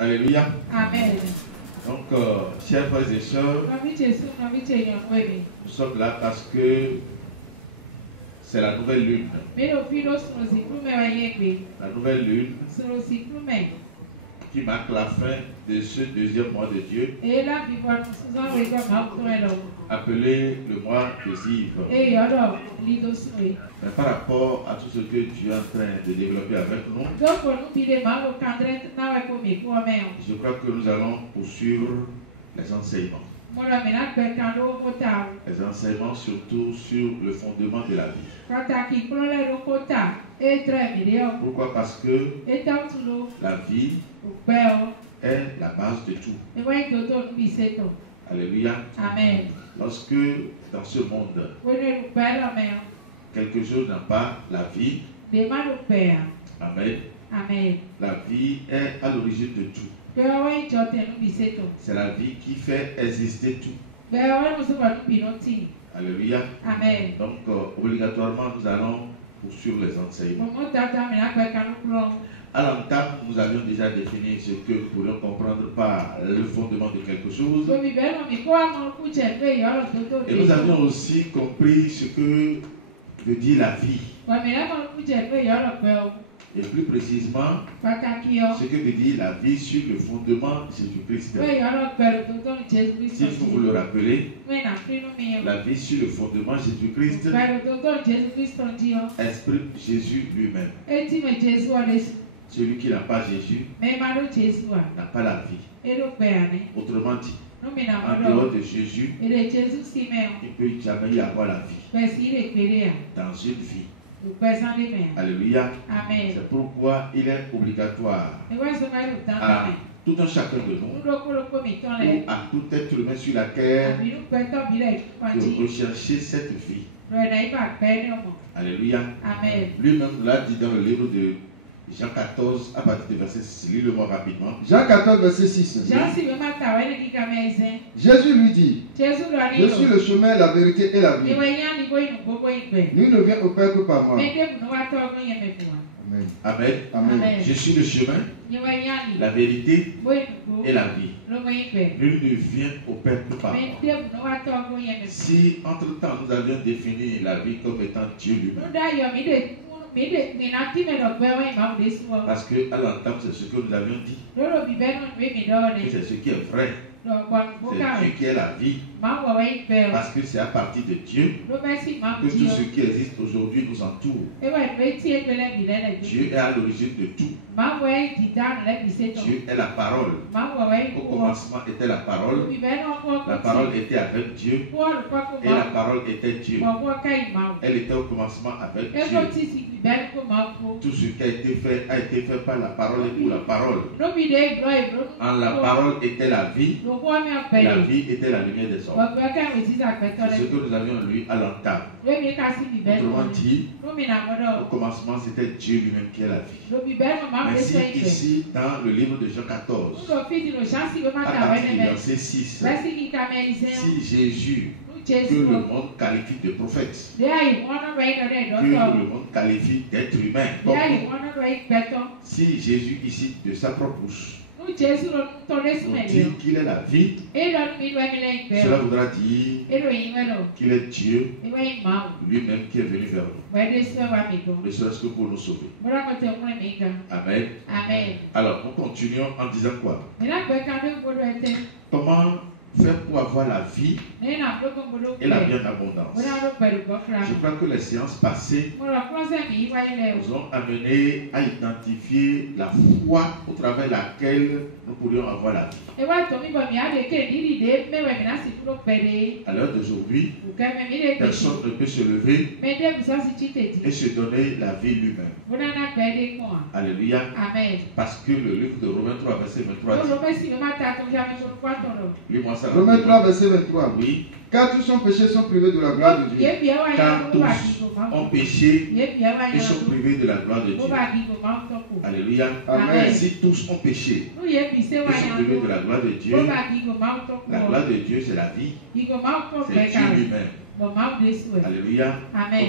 Alléluia. Amen. Donc, chers frères et sœurs, nous sommes là parce que c'est la nouvelle lune. La nouvelle lune qui marque la fin de ce deuxième mois de Dieu, appelé le mois des Ives. Mais par rapport à tout ce que Dieu est en train de développer avec nous, je crois que nous allons poursuivre les enseignements. Les enseignements surtout sur le fondement de la vie. Pourquoi? Parce que la vie est la base de tout. Alléluia. Amen. Lorsque dans ce monde, quelque chose n'a pas la vie, amen. Amen. La vie est à l'origine de tout. C'est la vie qui fait exister tout. Alléluia. Amen. Donc, obligatoirement, nous allons poursuivre les enseignements. À l'entame, nous avions déjà défini ce que nous pourrions comprendre par le fondement de quelque chose. Et nous avions aussi compris ce que veut dire la vie. Et plus précisément, ce que veut dire la vie sur le fondement de Jésus-Christ. Si vous vous le rappelez, la vie sur le fondement de Jésus-Christ exprime Jésus lui-même. Celui qui n'a pas Jésus n'a pas la vie. Autrement dit, en dehors de Jésus, il ne peut jamais y avoir la vie dans une vie. Alléluia. C'est pourquoi il est obligatoire à tout un chacun de nous, ou à tout être humain sur la terre, de rechercher cette vie. Alléluia. Lui-même l'a dit dans le livre de Jean 14, à partir du verset 6. Lis-le-moi rapidement. Jean 14, verset 6. Jésus lui dit, je suis le chemin, la vérité et la vie. Nul ne vient au Père que par moi. Amen. Amen. Amen. Je suis le chemin, la vérité et la vie. Nul ne vient au Père que par moi. Si entre-temps nous avions défini la vie comme étant Dieu lui-même, parce que à l'entame, c'est ce que nous avions dit. C'est ce qui est vrai. C'est Dieu qui est la vie. Parce que c'est à partir de Dieu que tout ce qui existe aujourd'hui nous entoure. Dieu est à l'origine de tout. Dieu est la parole. Au commencement était la parole. La parole était avec Dieu. Et la parole était Dieu. Elle était au commencement avec Dieu. Tout ce qui a été fait par la parole et pour la parole. En la parole était la vie. Et la vie était la lumière des hommes. C'est ce que nous avions lu à l'entame. Autrement dit, au commencement c'était Dieu lui-même qui est la vie. Mais si ici dans le livre de Jean 14, à partir du verset 6, si Jésus, que le monde qualifie de prophète, que le monde qualifie d'être humain, si Jésus ici de sa propre bouche nous dit qu'il est la vie, cela voudra dire qu'il est Dieu lui-même qui est venu vers nous, ne serait-ce que pour nous sauver. Amen. Alors nous continuons en disant quoi? Comment faire pour avoir la vie et la vie en abondance? Je crois que les séances passées nous ont amené à identifier la foi au travers de laquelle nous pourrions avoir la vie. À l'heure d'aujourd'hui, personne ne peut se lever et se donner la vie lui-même. Alléluia. Parce que le livre de Romains 3, verset 23 dit, lis-moi ça. Romains 3, verset 23. Oui. Car tous ont péché, sont privés de la gloire de Dieu. Car tous ont péché et sont privés de la gloire de Dieu. Alléluia. Amen. Si tous ont péché et sont privés de la gloire de Dieu, la gloire de Dieu c'est la vie. C'est Dieu lui-même. Alléluia.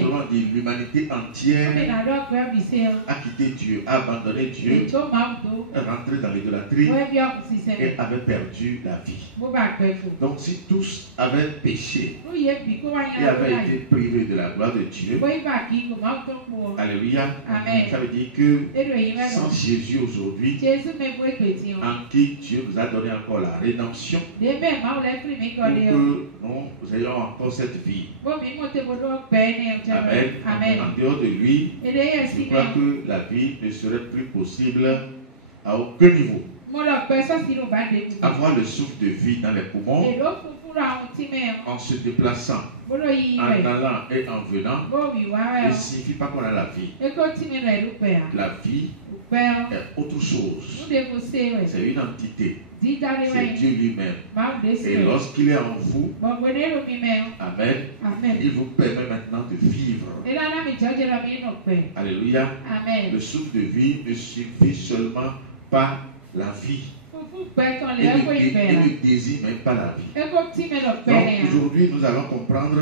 Autrement dit, l'humanité entière a quitté Dieu, a abandonné Dieu, est rentré dans l'idolâtrie et avait perdu la vie. Donc si tous avaient péché et avaient été privés de la gloire de Dieu, alléluia, ça veut dire que sans Jésus aujourd'hui, en qui Dieu nous a donné encore la rédemption, pour que nous ayons encore cette vie. Amen. En dehors de lui, je crois que la vie ne serait plus possible à aucun niveau. Avoir le souffle de vie dans les poumons, en se déplaçant, en allant et en venant, ne signifie pas qu'on a la vie. La vie est autre chose. C'est une entité. C'est Dieu lui-même. Et lorsqu'il est en vous, amen, il vous permet maintenant de vivre. Alléluia. Le souffle de vie ne suffit seulement pas la vie. Il ne désigne même pas la vie. Donc aujourd'hui, nous allons comprendre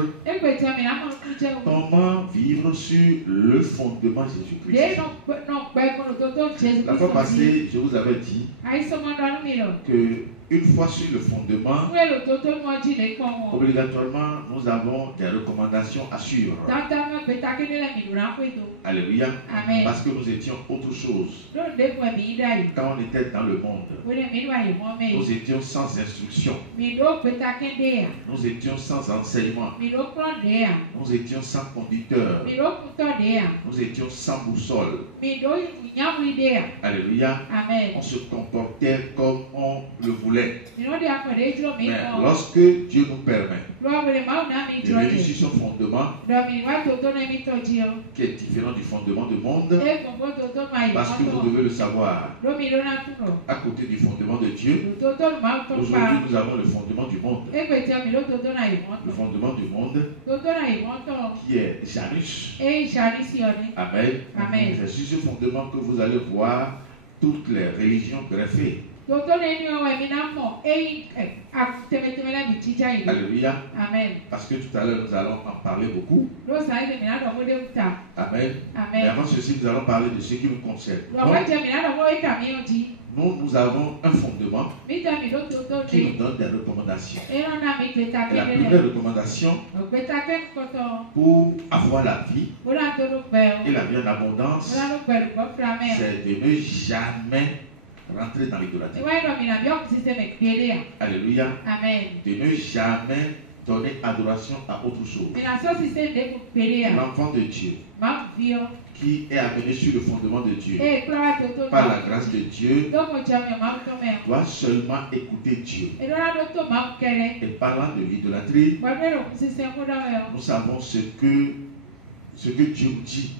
comment vivre sur le fondement Jésus-Christ. La fois passée, je vous avais dit que une fois sur le fondement, obligatoirement, nous avons des recommandations à suivre. Alléluia. Parce que nous étions autre chose. Quand on était dans le monde, nous étions sans instruction. Nous étions sans enseignement. Nous étions sans conducteur. Nous étions sans boussole. Alléluia. On se comportait comme on le voulait. Mais lorsque Dieu nous permet de venir sur son fondement, qui est différent du fondement du monde, parce que vous devez le savoir, à côté du fondement de Dieu, aujourd'hui nous avons le fondement du monde. Le fondement du monde qui est Janus. Amen. C'est sur ce fondement que vous allez voir toutes les religions greffées. Alléluia. Amen. Parce que tout à l'heure nous allons en parler beaucoup. Amen. Mais avant ceci, nous allons parler de ce qui nous concerne. Nous avons un fondement qui nous donne des recommandations. Et la première recommandation pour avoir la vie et la vie en abondance, c'est de ne jamais rentrer dans l'idolâtrie. Alléluia. Amen. De ne jamais donner adoration à autre chose. L'enfant de Dieu qui est amené sur le fondement de Dieu par la grâce de Dieu doit seulement écouter Dieu. Et parlant de l'idolâtrie, nous savons ce que Dieu nous dit.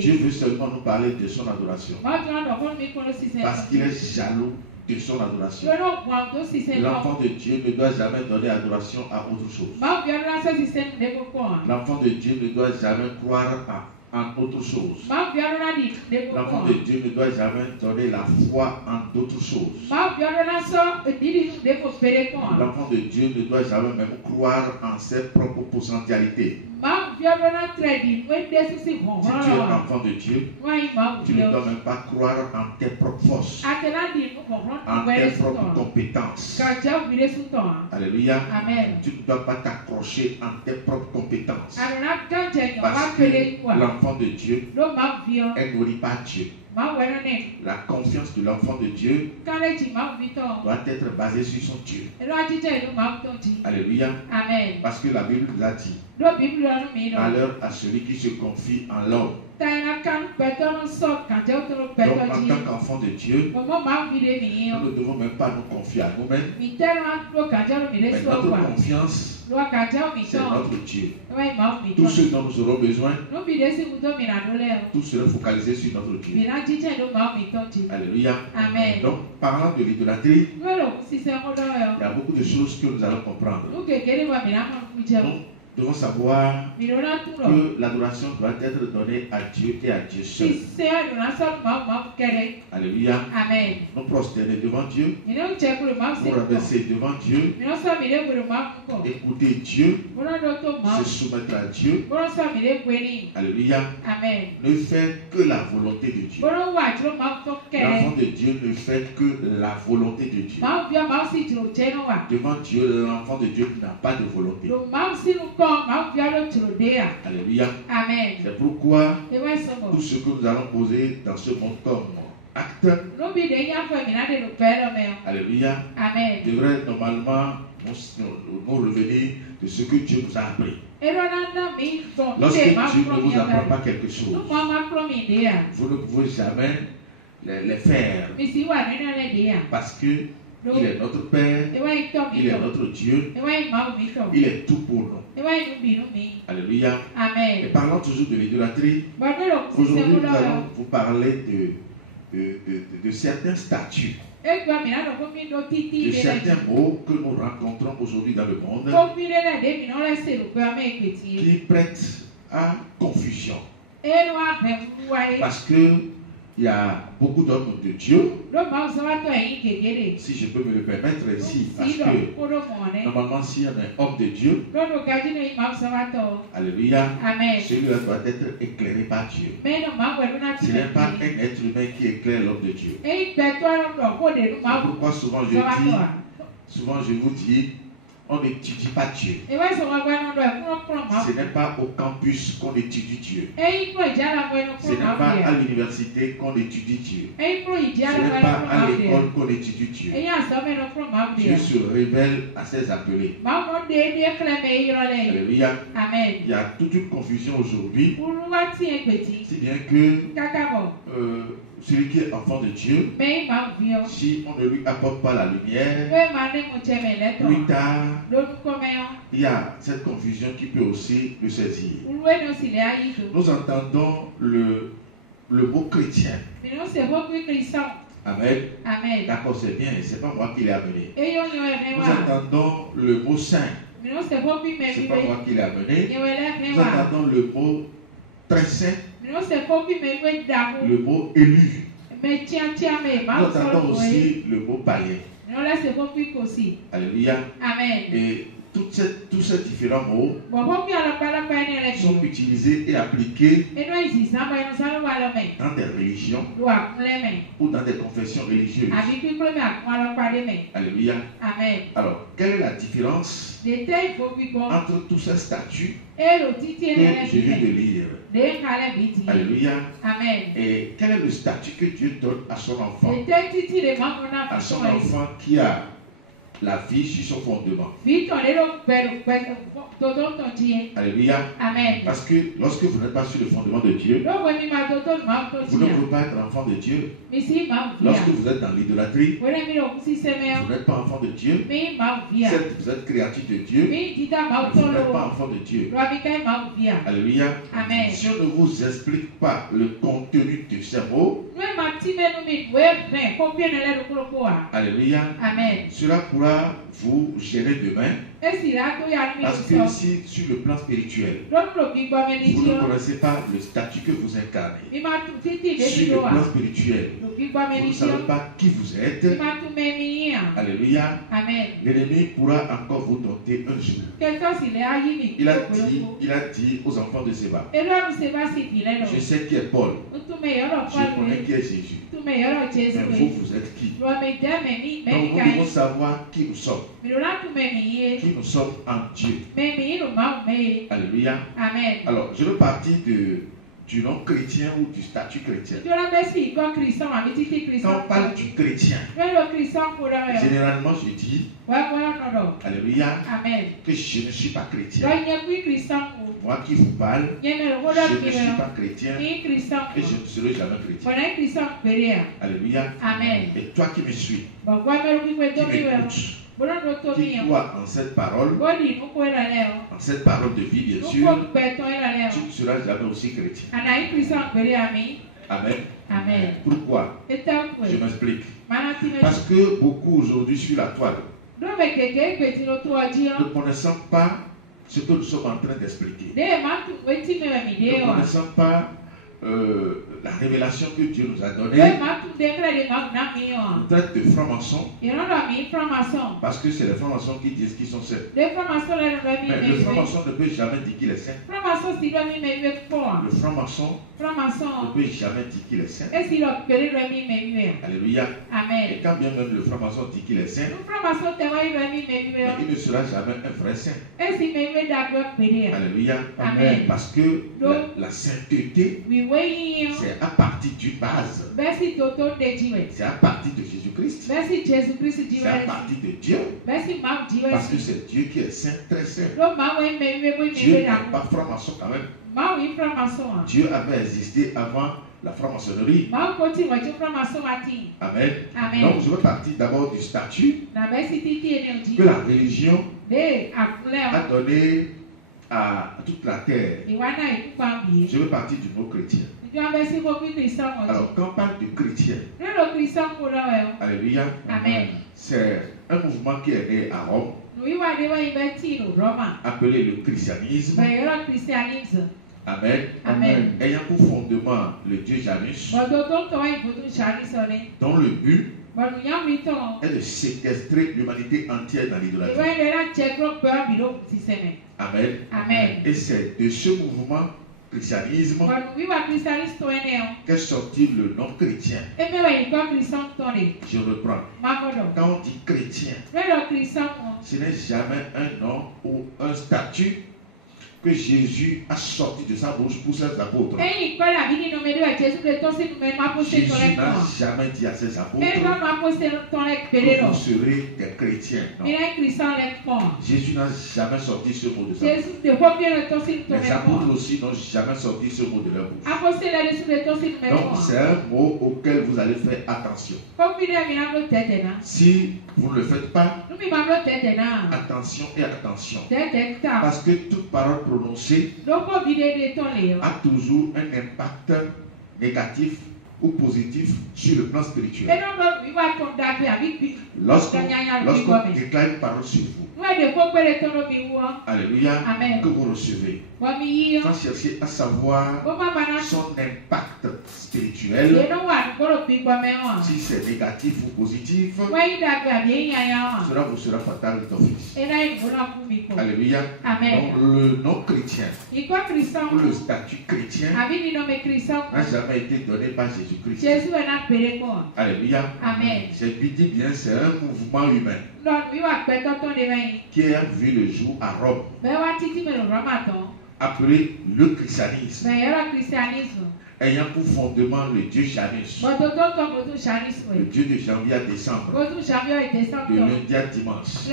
Dieu veut seulement nous parler de son adoration. Parce qu'il est jaloux de son adoration. L'enfant de Dieu ne doit jamais donner adoration à autre chose. L'enfant de Dieu ne doit jamais croire en autre chose. L'enfant de Dieu ne doit jamais donner la foi en d'autres choses. L'enfant de Dieu ne doit jamais même croire en ses propres potentialités. Si tu es un enfant de Dieu, tu ne dois même pas croire en tes propres forces, en tes propres compétences. Alléluia. Tu ne dois pas t'accrocher en tes propres compétences. Parce que l'enfant de Dieu est nourri par Dieu. La confiance de l'enfant de Dieu doit être basée sur son Dieu. Alléluia. Parce que la Bible nous a dit, malheur à celui qui se confie en l'homme. Donc en tant qu'enfant de Dieu, nous ne devons même pas nous confier à nous-mêmes. Mais notre confiance, c'est notre Dieu. Tout ce dont nous aurons besoin, tout sera focalisé sur notre Dieu. Alléluia. Donc parlant de l'idolâtrie, il y a beaucoup de choses que nous allons comprendre. devons savoir que l'adoration doit être donnée à Dieu et à Dieu seul. Alléluia. Amen. Nous prosterner devant Dieu. Nous rabaisser devant Dieu. Écouter Dieu. Se soumettre à Dieu. Alléluia. Amen. Ne fait que la volonté de Dieu. L'enfant de Dieu ne fait que la volonté de Dieu. Devant Dieu, l'enfant de Dieu n'a pas de volonté. Alléluia. Amen. C'est pourquoi tout ce que nous allons poser dans ce monde comme acte, alléluia, Amen, devrait normalement nous revenir de ce que Dieu nous a appris. Lorsque Dieu ne vous apprend pas quelque chose, vous ne pouvez jamais les faire. Parce que il est notre Père, il est notre Dieu, il est tout pour nous. Alléluia. Amen. Et parlant toujours de l'idolâtrie, aujourd'hui nous allons vous parler de certains statuts, de certains mots que nous rencontrons aujourd'hui dans le monde qui prêtent à confusion. Parce que il y a beaucoup d'hommes de Dieu, si je peux me le permettre ici, parce que normalement s'il y a un homme de Dieu, alléluia, celui-là doit être éclairé par Dieu. Ce n'est pas un être humain qui éclaire l'homme de Dieu. Pourquoi souvent je vous dis, on n'étudie pas Dieu. Ce n'est pas au campus qu'on étudie Dieu. Ce n'est pas à l'université qu'on étudie Dieu. Ce n'est pas à l'école qu'on étudie Dieu. Dieu se révèle à ses appelés. Alléluia. Amen. Il y a toute une confusion aujourd'hui. Si bien que celui qui est enfant de Dieu, si on ne lui apporte pas la lumière, plus tard, il y a cette confusion qui peut aussi le saisir. Nous entendons le mot chrétien. Amen. Amen. D'accord, c'est bien, c'est pas moi qui l'ai amené. Nous entendons le mot saint. C'est pas moi qui l'ai amené. Nous entendons le mot très saint. Le mot élu. Nous entendons aussi le mot païen. Alléluia. Amen. Et tous ces différents mots sont utilisés et appliqués dans des religions ou dans des confessions religieuses. Alléluia. Amen. Alors, quelle est la différence entre tous ces statuts que je viens de lire? Alléluia. Amen. Et quel est le statut que Dieu donne à son enfant? À son enfant qui a la vie sur son fondement. Alléluia. Amen. Parce que lorsque vous n'êtes pas sur le fondement de Dieu, vous ne pouvez pas être enfant de Dieu. Lorsque vous êtes dans l'idolâtrie, vous n'êtes pas enfant de Dieu. Certes, vous êtes créature de Dieu, mais vous n'êtes pas enfant de Dieu. Alléluia. Amen. Si on ne vous explique pas le contenu de ces mots, alléluia, Amen. Cela pourra vous gêner demain. Parce que si sur le plan spirituel, vous ne connaissez pas le statut que vous incarnez, sur le plan spirituel, vous ne savez pas qui vous êtes, alléluia, l'ennemi pourra encore vous tenter un jour. Il a dit aux enfants de Séba, je sais qui est Paul, je connais qui est Jésus, mais vous êtes qui? Donc nous devons savoir qui nous sommes. Qui nous sommes en Dieu. Alléluia. Amen. Alors, je veux partir du nom chrétien ou du statut chrétien. Quand on parle du chrétien, généralement je dis, alléluia, Amen, que je ne suis pas chrétien. Moi qui vous parle, je ne suis pas chrétien et je ne serai jamais chrétien. Alléluia. Amen. Et toi qui me suis, qui m'écoutes, qui croit en cette parole, en cette parole de vie, bien sûr, tu ne seras jamais aussi chrétien. Amen. Amen. Pourquoi? Je m'explique. Parce que beaucoup aujourd'hui sur la toile, ne connaissant pas ce que nous sommes en train d'expliquer. Nous ne connaissons pas la révélation que Dieu nous a donnée. On traite de francs-maçons parce que c'est les francs-maçons qui disent qu'ils sont saints. Mais le franc-maçon ne peut jamais dire qu'il est saint. Le franc-maçon ne peut jamais dire qu'il est saint. Alléluia. Et quand bien même le franc-maçon dit qu'il est saint, il ne sera jamais un vrai saint. Alléluia. Amen. Parce que la sainteté, c'est à partir d'une base. C'est à partir de Jésus-Christ. C'est à partir de Dieu. Parce que c'est Dieu qui est saint, très saint. Dieu n'est pas franc-maçon quand même. Dieu avait existé avant la franc-maçonnerie. Amen. Donc je veux partir d'abord du statut que la religion a donné à toute la terre. Je veux partir du mot chrétien. Alors, quand on parle de chrétien, alléluia, c'est un mouvement qui est né à Rome, appelé le christianisme. Amen. Ayant pour fondement le Dieu Janus, dont le but est de séquestrer l'humanité entière dans l'idolâtrie. Amen. Et c'est de ce mouvement christianisme qu'est sorti le nom chrétien. Je reprends. Quand on dit chrétien, ce n'est jamais un nom ou un statut que Jésus a sorti de sa bouche pour ses apôtres. Jésus n'a jamais dit à ses apôtres que vous serez des chrétiens. Non. Jésus n'a jamais sorti ce mot de sa bouche. Les apôtres aussi n'ont jamais sorti ce mot de leur bouche. Donc c'est un mot auquel vous allez faire attention. Si vous ne le faites pas, attention et attention. Parce que toute parole prononcée a toujours un impact négatif ou positif sur le plan spirituel. Lorsqu'on déclare une parole sur vous, alléluia, que vous recevez, sans chercher à savoir son impact spirituel, si c'est négatif ou positif, cela vous sera fatal d'office. Alléluia. Donc le nom chrétien ou le statut chrétien n'a jamais été donné par Jésus-Christ. Alléluia. Je dis bien, c'est un mouvement humain qui a vu le jour à Rome, appelé le christianisme, ayant pour fondement le Dieu Janus, le Dieu de janvier à décembre, de lundi à dimanche,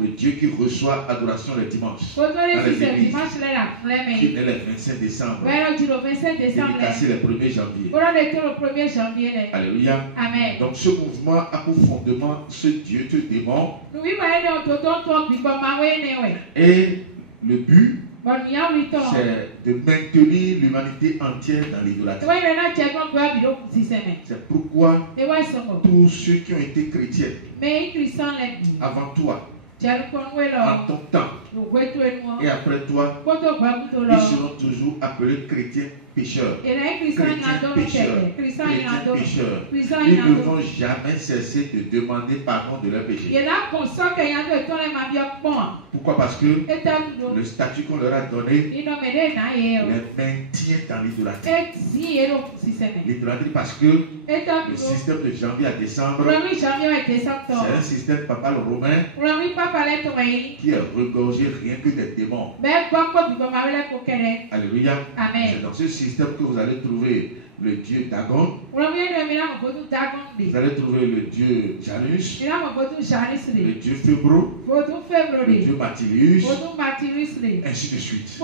le Dieu qui reçoit adoration le dimanche dans les églises, qui est le 25 décembre, dédicacé le 1er janvier. Alléluia. Donc ce mouvement a pour fondement ce Dieu, ce démon, et le but, c'est de maintenir l'humanité entière dans l'idolâtrie. C'est pourquoi tous ceux qui ont été chrétiens avant toi, en ton temps et après toi, ils seront toujours appelés chrétiens pécheurs. Chrétiens pécheurs. Ils ne vont jamais cesser de demander pardon de leurs péchés. Pourquoi? Parce que le statut qu'on leur a donné les maintient dans l'idolâtrie. L'idolâtrie parce que le système de janvier à décembre, c'est un système papal romain qui est regorgé rien que des démons. Alléluia. C'est dans ce système que vous allez trouver le dieu Dagon. Vous allez trouver le dieu Janus, le dieu Fébro, le dieu Matilius, ainsi de suite.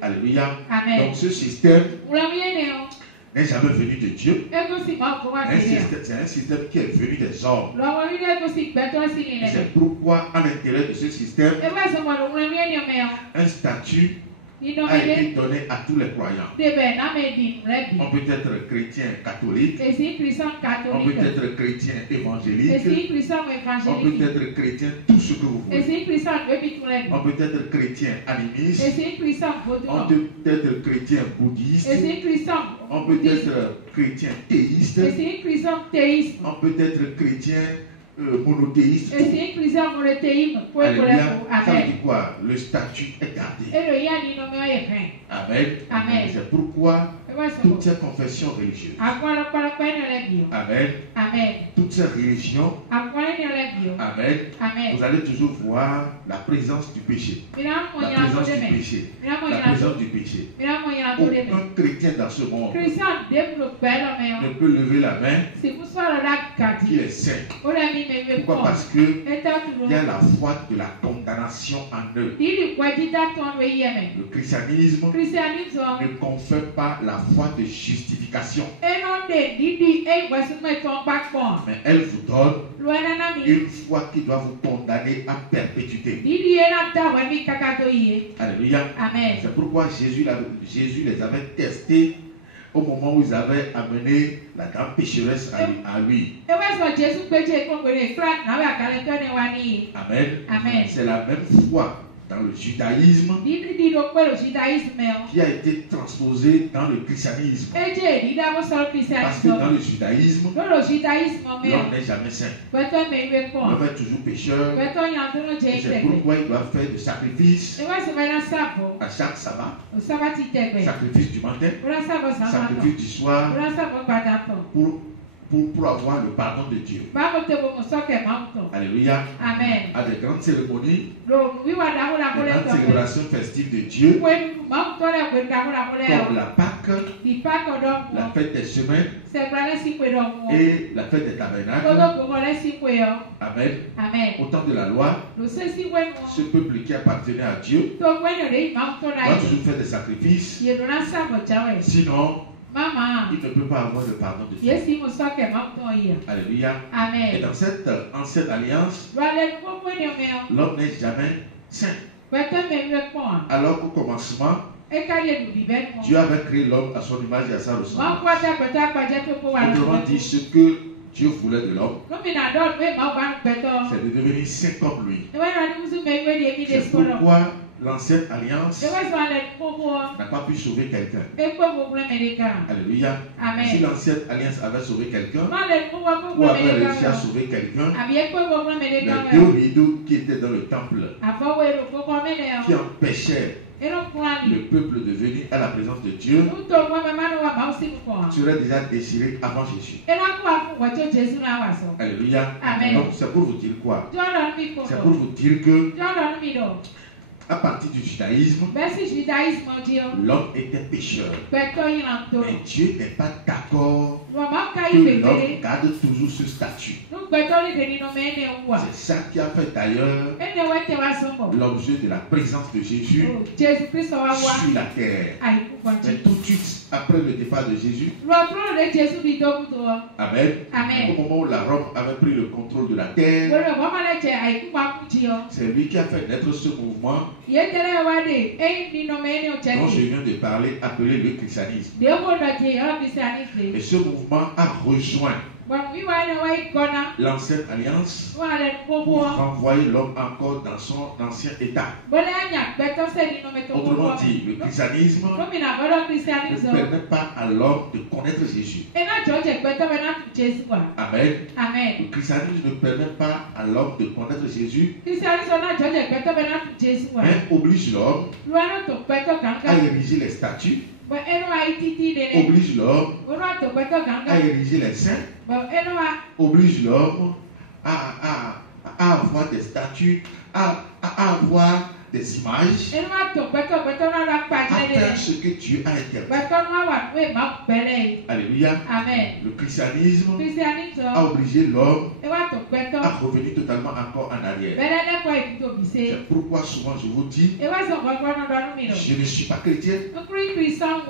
Alléluia. Donc ce système n'est jamais venu de Dieu. C'est un système qui est venu des hommes. C'est pourquoi à l'intérieur de ce système, un statut a été donné à tous les croyants. On peut être chrétien catholique, on peut être chrétien évangélique, on peut être chrétien tout ce que vous voulez. On peut être chrétien animiste, on peut être chrétien bouddhiste, on peut être chrétien théiste, on peut être chrétien monothéiste. Alléluia. Ça veut dire quoi? Le statut est gardé. Amen. Amen. C'est pourquoi toutes ces confessions religieuses, Amen. Amen. Toutes ces religions, Amen. Vous allez toujours voir la présence du péché. La présence du péché. La présence du péché. Aucun chrétien dans ce monde ne peut lever la main qu'il est saint. Pourquoi? Parce que il y a la foi de la condamnation en eux. Le christianisme ne confère pas la foi de justification. Mais elle vous donne une foi qui doit vous condamner à perpétuité. Alléluia. C'est pourquoi Jésus les avait testés au moment où ils avaient amené la grande pécheresse à lui. Amen. C'est la même foi dans le judaïsme qui a été transposée dans le christianisme. Parce que dans le judaïsme, l'homme n'est jamais saint. L'homme est toujours pécheur. Et c'est pourquoi il doit faire des sacrifices à chaque sabbat. Sacrifice du matin, sacrifice du soir, pour avoir le pardon de Dieu. Alléluia. Amen. À des grandes cérémonies, des grandes célébrations festives de Dieu, comme la Pâque, la fête des semaines et la fête des tabernacles. Amen. Au temps de la loi, ce peuple qui appartenait à Dieu doit toujours faire des sacrifices. Sinon, il ne peut pas avoir le pardon de Dieu. Alléluia. Amen. Et dans cette ancienne alliance, l'homme n'est jamais saint. Alors qu'au commencement, Dieu avait créé l'homme à son image et à sa ressemblance. Autrement dit, ce que Dieu voulait de l'homme, c'est de devenir saint comme lui. C'est pourquoi l'ancienne alliance n'a pas pu sauver quelqu'un. Alléluia. Amen. Si l'ancienne alliance avait sauvé quelqu'un, ou avait réussi à sauver quelqu'un, les deux rideaux qui étaient dans le temple, qui empêchaient le peuple de venir à la présence de Dieu, serait déjà déchiré avant Jésus. Alléluia. Amen. Donc c'est pour vous dire quoi? C'est pour vous dire que à partir du judaïsme, l'homme était pécheur. Mais Dieu n'est pas d'accord que l'homme garde toujours ce statut. C'est ça qui a fait d'ailleurs l'objet de la présence de Jésus sur la terre. Mais tout de suite après le départ de Jésus, Amen. Au moment où la Rome avait pris le contrôle de la terre, c'est lui qui a fait naître ce mouvement dont je viens de parler, appelé le christianisme. Et ce mouvement a rejoint l'ancienne alliance pour renvoyer l'homme encore dans son ancien état. Autrement dit, le christianisme ne permet pas à l'homme de connaître Jésus. Amen. Le christianisme ne permet pas à l'homme de connaître Jésus, mais oblige l'homme à ériger les statuts, oblige l'homme à ériger les saints, oblige l'homme à avoir des statuts, à avoir des images, à faire ce que Dieu a interdit. Alléluia. Amen. Le christianisme a obligé l'homme à revenir totalement encore en arrière. C'est pourquoi souvent je vous dis, je ne suis pas chrétien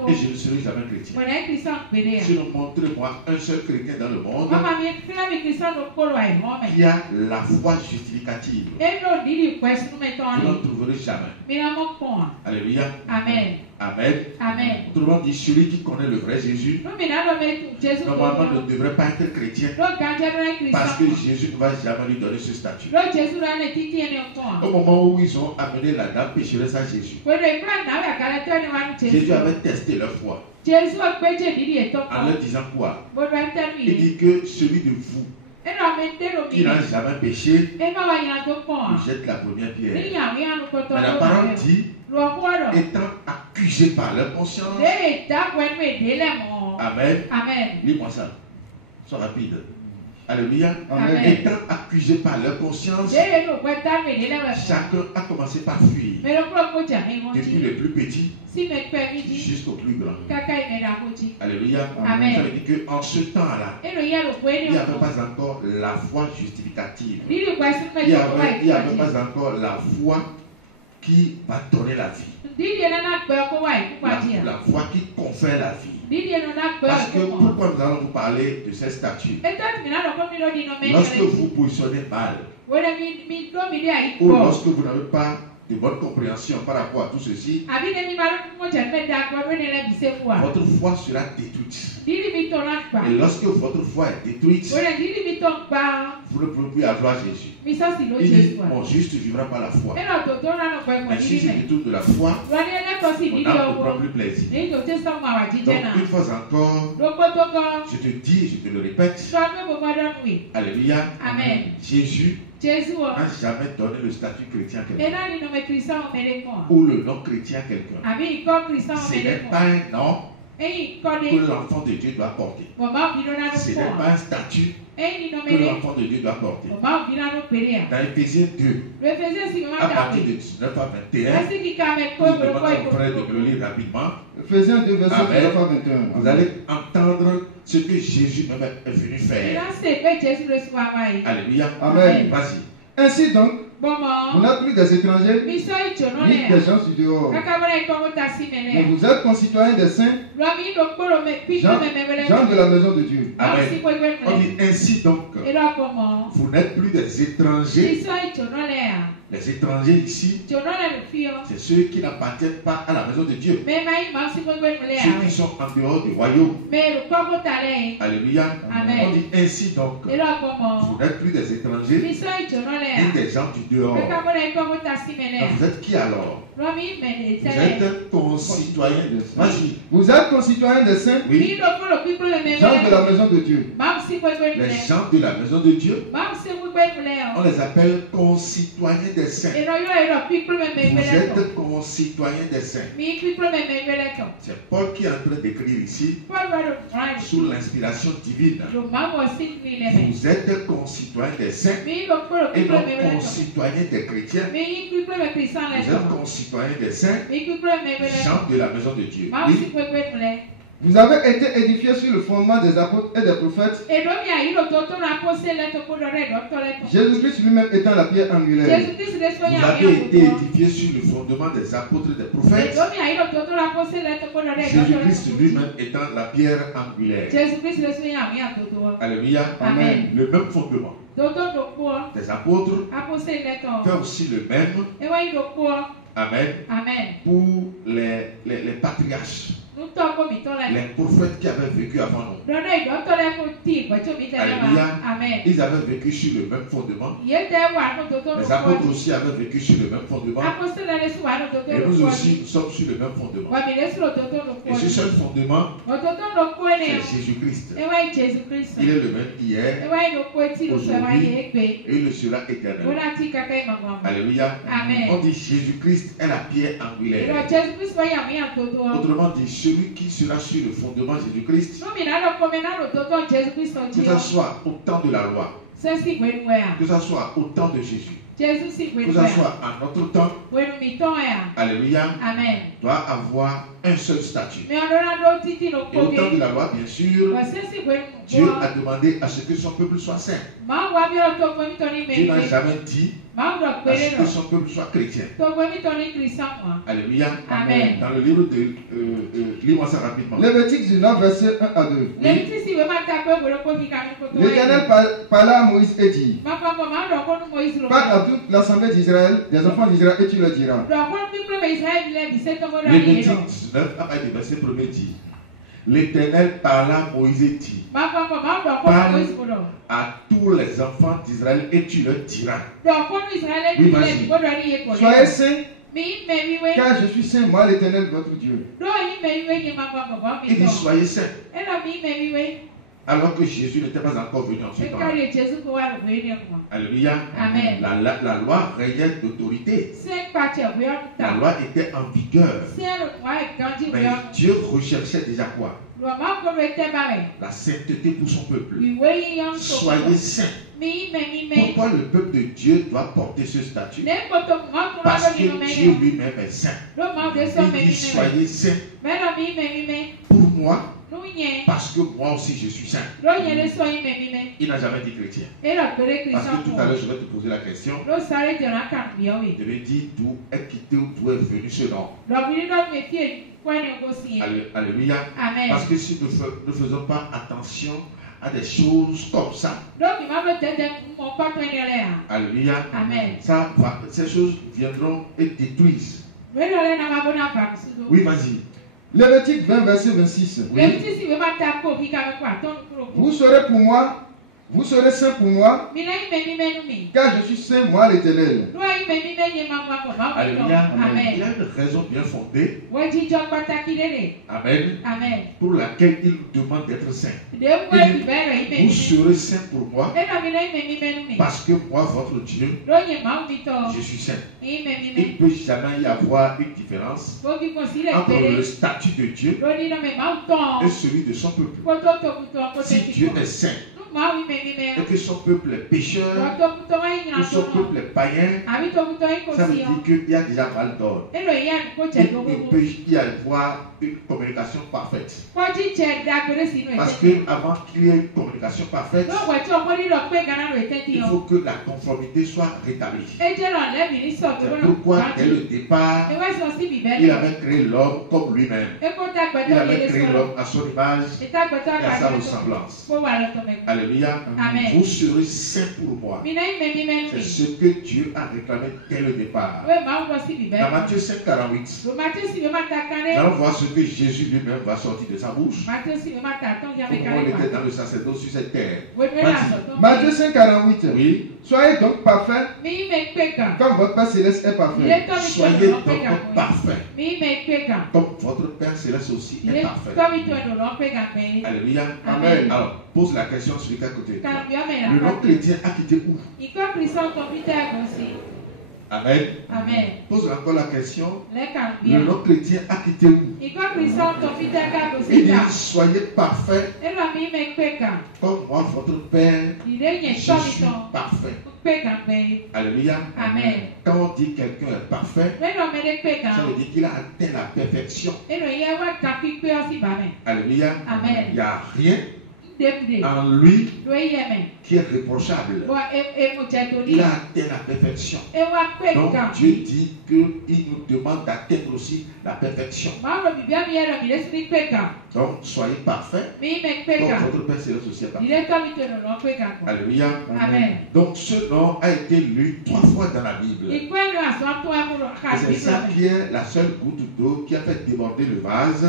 et je ne serai jamais chrétien. Sinon, montrez-moi un seul chrétien dans le monde qui a la foi justificative. Vous n'en trouverez jamais. Alléluia. Amen. Amen. Amen. Autrement dit, celui qui connaît le vrai Jésus, normalement ne devrait pas être chrétien. Parce que Jésus ne va jamais lui donner ce statut. Au moment où ils ont amené la dame pécheresse à Jésus, Jésus avait testé leur foi. En leur disant quoi? Il dit que celui de vous qui n'a jamais péché, il jette la première pierre. Mais la parole dit, étant accusé par leur conscience. Amen. Amen. Lis-moi ça. Sois rapide. Alléluia. Amen. Étant accusé par leur conscience, chacun a commencé par fuir. Depuis le plus petit jusqu'au plus grand. Alléluia. Amen. Ça veut dire qu'en ce temps-là, il n'y avait pas encore la foi justificative. Il n'y avait pas encore la foi qui va donner la vie. La foi qui confère la vie. Parce que pourquoi nous allons vous parler de ces statuts? Lorsque vous positionnez mal, ou lorsque vous n'avez pas de bonne compréhension par rapport à tout ceci, votre foi sera détruite. Et lorsque votre foi est détruite, vous ne pouvez plus avoir Jésus. Il dit, mon juste vivra par la foi. Mais si je détourne de la foi, on n'a plus plaisir. Donc une fois encore, je te dis, je te le répète, alléluia, amen. Jésus n'a jamais donné le statut chrétien à quelqu'un ou le nom chrétien à quelqu'un. Ce n'est pas un nom que l'enfant de Dieu doit porter. Ce n'est pas un statut que l'enfant de Dieu doit porter. Dans Éphésiens 2, à partir de 19 à 21, je demande à mon frère de le lire rapidement. Éphésiens 2, verset 19 à 21. Vous allez entendre ce que Jésus est venu faire. Alléluia. Amen. Vas-y. Ainsi donc, vous n'êtes plus des étrangers, ni des gens du dehors. Mais vous êtes concitoyens des saints, gens de la maison de Dieu. Amen. On dit ainsi donc, vous n'êtes plus des étrangers. Les étrangers ici, c'est ceux qui n'appartiennent pas à la maison de Dieu. Ceux qui sont en dehors du royaume. Alléluia. Amen. On dit ainsi donc, vous n'êtes plus des étrangers, ni des gens du dehors. Donc vous êtes qui alors? Vous êtes concitoyens de saints. Vas-y. Vous êtes concitoyens des saints, oui. Gens de la maison de Dieu. Les gens de la maison de Dieu, on les appelle concitoyens des saints. Vous êtes concitoyens des saints. C'est Paul qui est en train d'écrire ici, sous l'inspiration divine. Vous êtes concitoyens des saints et non concitoyens des chrétiens. Vous êtes concitoyens des saints, gens de la maison de Dieu. Oui. Vous avez été édifiés sur le fondement des apôtres et des prophètes. Jésus-Christ lui-même étant la pierre angulaire. Vous avez été édifiés sur le fondement des apôtres et des prophètes. Jésus-Christ lui-même étant la pierre angulaire. Alléluia. Amen. Le même fondement des apôtres fait aussi le même. Amen. Amen. Pour les patriarches. Les prophètes qui avaient vécu avant nous. Alléluia. Amen. Ils avaient vécu sur le même fondement. Les apôtres aussi avaient vécu sur le même fondement. Et nous aussi, nous sommes sur le même fondement. Et ce seul fondement, c'est Jésus-Christ. Il est le même hier, aujourd'hui, et il le sera éternellement. Alléluia. Amen. On dit Jésus-Christ est la pierre angulaire. Autrement dit, celui qui sera sur le fondement de Jésus-Christ, que ce soit au temps de la loi, que ce soit au temps de Jésus, que ce soit en notre temps, alléluia, doit avoir un seul statut. Et au temps de la loi, bien sûr, Dieu a demandé à ce que son peuple soit saint. Dieu n'a jamais dit à ce que son peuple soit chrétien. Alléluia. Amen. Dans le livre de... lis-moi ça rapidement. Lévitique 19, verset 1 à 2. L'Éternel parla à Moïse et dit: Parle à toute l'assemblée d'Israël, des enfants d'Israël, et tu leur diras. Lévitique 19, à partir du verset 1er dit, l'Éternel parla à Moïse et dit, parle à tous les enfants d'Israël et tu leur diras. Oui, vas-y. Soyez saints, car je suis saint, moi l'Éternel votre Dieu. Il dit soyez saints. Alors que Jésus n'était pas encore venu en ce temps. Alléluia. Amen. La loi régnait d'autorité. La loi était en vigueur. Mais Dieu recherchait déjà quoi? La sainteté pour son peuple. Soyez saints. Pourquoi le peuple de Dieu doit porter ce statut? Parce que Dieu lui-même est saint. Il dit soyez saints pour moi. Parce que moi aussi je suis saint. Il n'a jamais dit chrétien. Parce que tout à l'heure je vais te poser la question. Je vais dire d'où est quitté ou d'où est venu ce nom. Alléluia. Amen. Parce que si nous ne faisons pas attention à des choses comme ça. Alléluia. Amen. Ces choses viendront et détruisent. Oui, vas-y. Lévitique 20, verset 26. Oui. Vous serez pour moi, vous serez saints pour moi, car je suis saint, moi l'Éternel. Alléluia. Amen. Il y a une raison bien fondée. Amen. Amen. Pour laquelle il demande d'être saint. Vous serez saints pour moi, parce que moi, votre Dieu, je suis saint. Il ne peut jamais y avoir une différence entre le statut de Dieu et celui de son peuple. Si Dieu est saint, et que son peuple est pécheur, que son peuple est païen, ça veut dire qu'il y a déjà mal d'ordre. Il ne peut y avoir une communication parfaite. Parce qu'avant qu'il y ait une communication parfaite, il faut que la conformité soit rétablie. C'est pourquoi, dès le départ, il avait créé l'homme comme lui-même. Il avait créé l'homme à son image et à sa ressemblance. Alléluia. Amen. Vous serez saints pour moi. C'est ce que Dieu a réclamé dès le départ. Dans Matthieu 5, 48, nous allons voir ce que Jésus lui-même va sortir de sa bouche. Comment il était dans le sacerdoce sur cette terre. Matthieu 5, 48. Oui. Soyez donc parfaits, comme votre Père Céleste est parfait. Soyez donc parfaits, comme votre Père Céleste aussi est parfait. Alléluia. Amen. Alors, pose la question sur quel côté. Le non-chrétien a quitté où? Amen. Amen. Pose encore la question. Le non-chrétien a quitté où? Il dit soyez parfaits comme moi, votre Père, je suis parfait. Alléluia. Amen. Quand on dit quelqu'un est parfait, ça veut dire qu'il a atteint la perfection. Alléluia. Amen. Il n'y a rien en lui qui est reprochable. Il a atteint la perfection. Donc Dieu dit qu'il nous demande d'atteindre aussi la perfection. Donc soyez parfaits comme votre Père Céleste aussi est parfait. Alléluia. Amen. Donc ce nom a été lu 3 fois dans la Bible. Et c'est ça qui est la seule goutte d'eau qui a fait déborder le vase.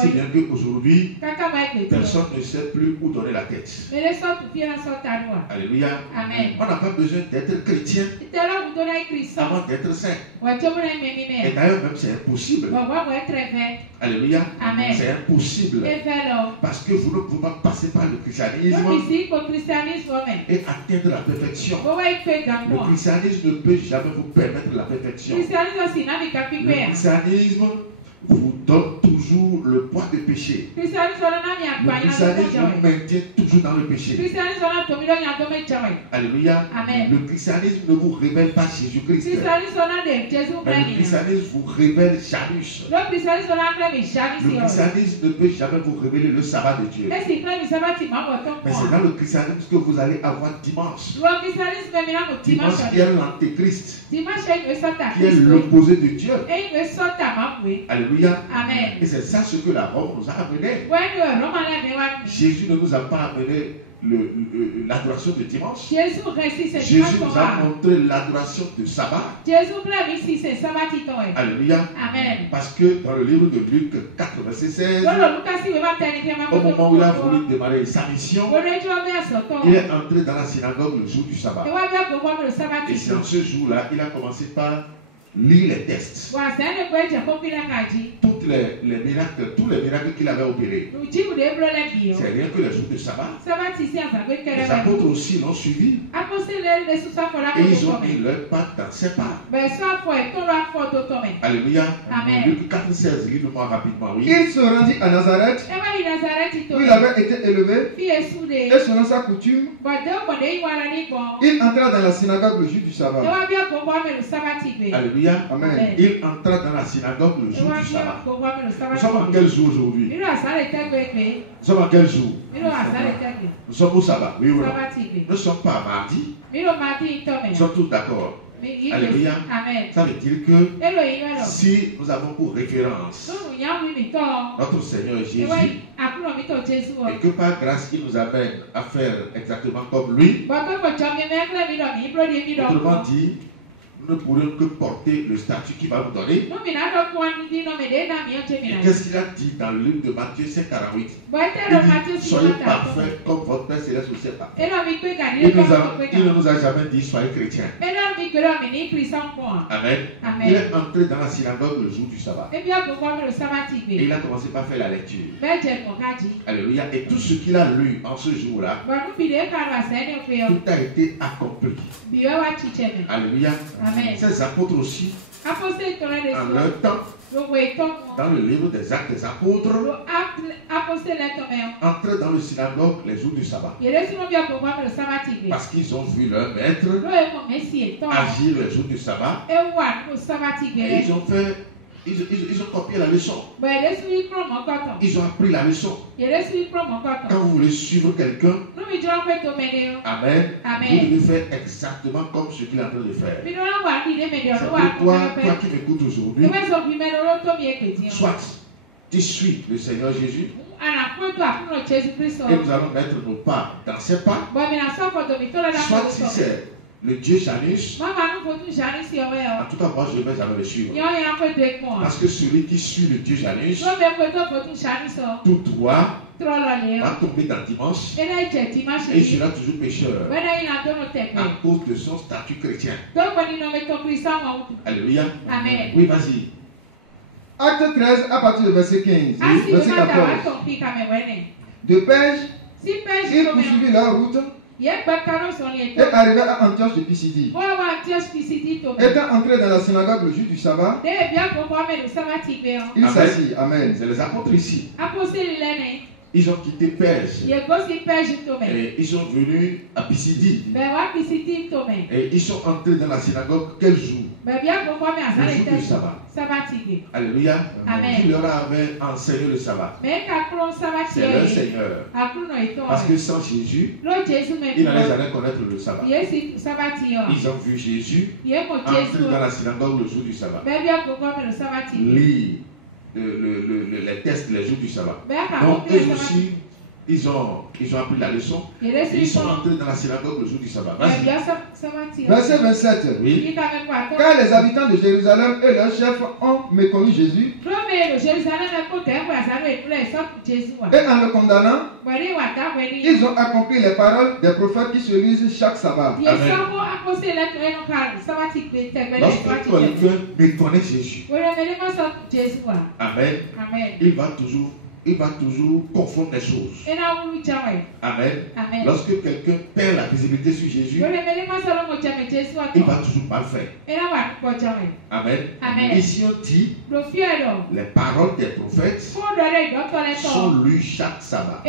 Si bien qu'aujourd'hui, personne ne sait plus où donner la tête. Alléluia. Amen. On n'a pas besoin d'être chrétien avant d'être saint. Et d'ailleurs même c'est impossible. Alléluia. Amen. C'est impossible. Parce que vous ne pouvez pas passer par le christianisme et atteindre la perfection. Le christianisme ne peut jamais vous permettre la perfection. Le christianisme vous donne toujours le poids de péché. Le christianisme vous maintient toujours dans le péché. Alléluia. Amen. Le christianisme ne vous révèle pas Jésus-Christ. Mais le christianisme vous révèle Janus. Le christianisme ne peut jamais vous révéler le sabbat de Dieu. Mais c'est dans le christianisme que vous allez avoir dimanche. Dimanche qui est l'antéchrist, qui est l'opposé de Dieu. Alléluia. Amen. Et c'est ça ce que la Rome nous a amené. Jésus ne nous a pas amené l'adoration de dimanche. Jésus nous a montré l'adoration de sabbat. Alléluia. Amen. Parce que dans le livre de Luc 4, verset 16, au moment où il a voulu démarrer sa mission, il est entré dans la synagogue le jour du sabbat. Et c'est en ce jour-là, il a commencé par lire les textes. Tous les miracles qu'il avait opérés. C'est rien que les jours de sabbat. Les apôtres aussi l'ont suivi. Et ils ont mis leur pas dans ses pas. Alléluia. Amen. Luc 4, 16, lis-le-moi rapidement. Oui. Il se rendit à Nazareth, où il avait été élevé, et selon sa coutume, il entra dans la synagogue le jour du sabbat. Alléluia. Amen. Il entra dans la synagogue le jour du sabbat. Nous sommes en quel jour aujourd'hui? Nous sommes en quel jour? Nous sommes au sabbat. Oui ou non? Nous ne sommes pas mardi. Nous sommes tous d'accord. Alléluia. Ça veut dire que si nous avons pour référence notre Seigneur Jésus et que par grâce il nous amène à faire exactement comme lui, autrement dit, nous ne pourrions que porter le statut qu'il va nous donner. Et qu'est-ce qu'il a dit dans le livre de Matthieu 5,48? Il dit, soyez parfaits comme votre Père Céleste aussi est parfait. Il ne nous a jamais dit soyez chrétiens. Amen. Il est entré dans la synagogue le jour du sabbat. Et il a commencé par faire la lecture. Alléluia. Et tout ce qu'il a lu en ce jour-là, tout a été accompli. Alléluia. Amen. Ces apôtres aussi, en leur temps, dans le livre des Actes des Apôtres, entraient dans le synagogue les jours du sabbat. Parce qu'ils ont vu leur maître agir les jours du sabbat. Et ils ont copié la leçon. Ils ont appris la leçon. Quand vous voulez suivre quelqu'un, amen, vous devez faire exactement comme ce qu'il est en train de faire. C'est pourquoi, toi qui m'écoutes aujourd'hui, soit tu suis le Seigneur Jésus, et nous allons mettre nos pas dans ses pas, soit si c'est le Dieu Janus, en tout cas moi je ne vais jamais le suivre. Parce que celui qui suit le Dieu Janus, tout droit va tomber dans dimanche et il sera toujours pécheur à cause de son statut chrétien. Alléluia. Amen. Oui, vas-y. Acte 13 à partir du verset 15. Verset 14. De Perge, ils poursuivirent leur route et arrivèrent à Antioche de Pisidie. Étant entrés dans la synagogue le jour du sabbat, il s'assit. Amen. C'est les apôtres ici. Ils ont quitté Perge et ils sont venus à Pisidie. Et ils sont entrés dans la synagogue quel jour? Le jour du sabbat. Alléluia. Qui leur avait enseigné le sabbat? C'est leur Seigneur. Parce que sans Jésus, ils n'allaient jamais connaître le sabbat. Ils ont vu Jésus entrer dans la synagogue le jour du sabbat. Lire les tests les jours du sabbat. Donc eux aussi, ils ont appris la leçon. Ils sont entrés dans la synagogue le jour du sabbat. Verset 27. Oui. Car les habitants de Jérusalem et leurs chefs ont méconnu Jésus. Et en le condamnant, ils ont accompli les paroles des prophètes qui se lisent chaque sabbat. Lorsque quelqu'un méconnaît Jésus, amen, il va toujours confondre les choses. Amen. Lorsque quelqu'un perd la visibilité sur Jésus, il va toujours mal faire. Amen. Ici on dit, les paroles des prophètes sont lues chaque sabbat.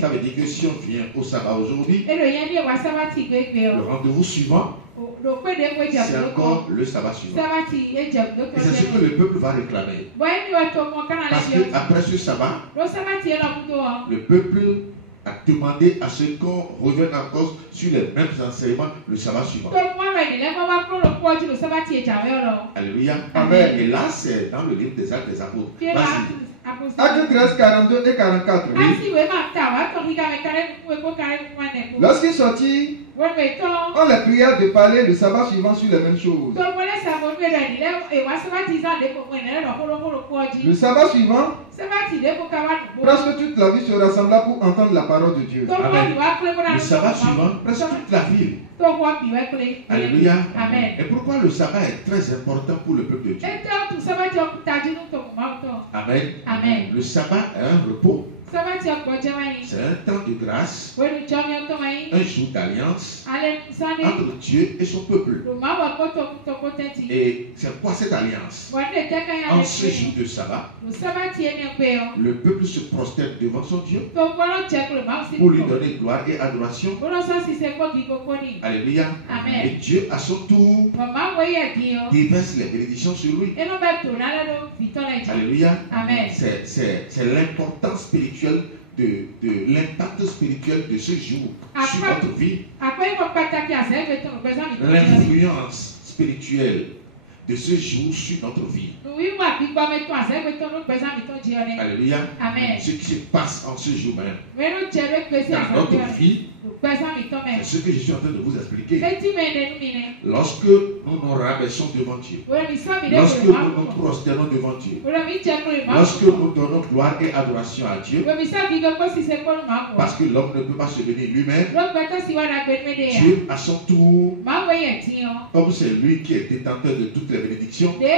Ça veut dire que si on vient au sabbat aujourd'hui, le rendez-vous suivant, c'est encore le sabbat suivant. Et c'est ce que le peuple va réclamer. Parce qu'après ce sabbat, le peuple a demandé à ce qu'on revienne encore sur les mêmes enseignements le sabbat suivant. Alléluia. Amen. Et là, c'est dans le livre des Actes des Apôtres. Vas-y. Acte 13, 42 et 44. Lorsqu'il sortit, on les pria de parler le sabbat suivant sur les mêmes choses. Le sabbat suivant, presque toute la ville se rassembla pour entendre la parole de Dieu. Amen. Le sabbat suivant, presque toute la ville. Alléluia. Amen. Et pourquoi le sabbat est très important pour le peuple de Dieu? Amen. Amen. Le sabbat est un repos. C'est un temps de grâce, un jour d'alliance entre Dieu et son peuple. Et c'est quoi cette alliance? En ce jour de sabbat, le peuple se prosterne devant son Dieu pour lui donner gloire et adoration. Alléluia. Amen. Et Dieu, à son tour, déverse les bénédictions sur lui. Alléluia. Amen. C'est l'importance spirituelle de l'impact spirituel de ce jour sur notre vie. L'influence spirituelle de ce jour sur notre vie. Alléluia. Amen. Ce qui se passe en ce jour même dans notre vie, c'est ce que je suis en train de vous expliquer. Lorsque nous nous rabaissons devant Dieu, lorsque nous nous prosternons devant Dieu, lorsque nous donnons gloire et adoration à Dieu, parce que l'homme ne peut pas se bénir lui-même, Dieu à son tour, comme c'est lui qui est détenteur de toutes les bénédictions, lui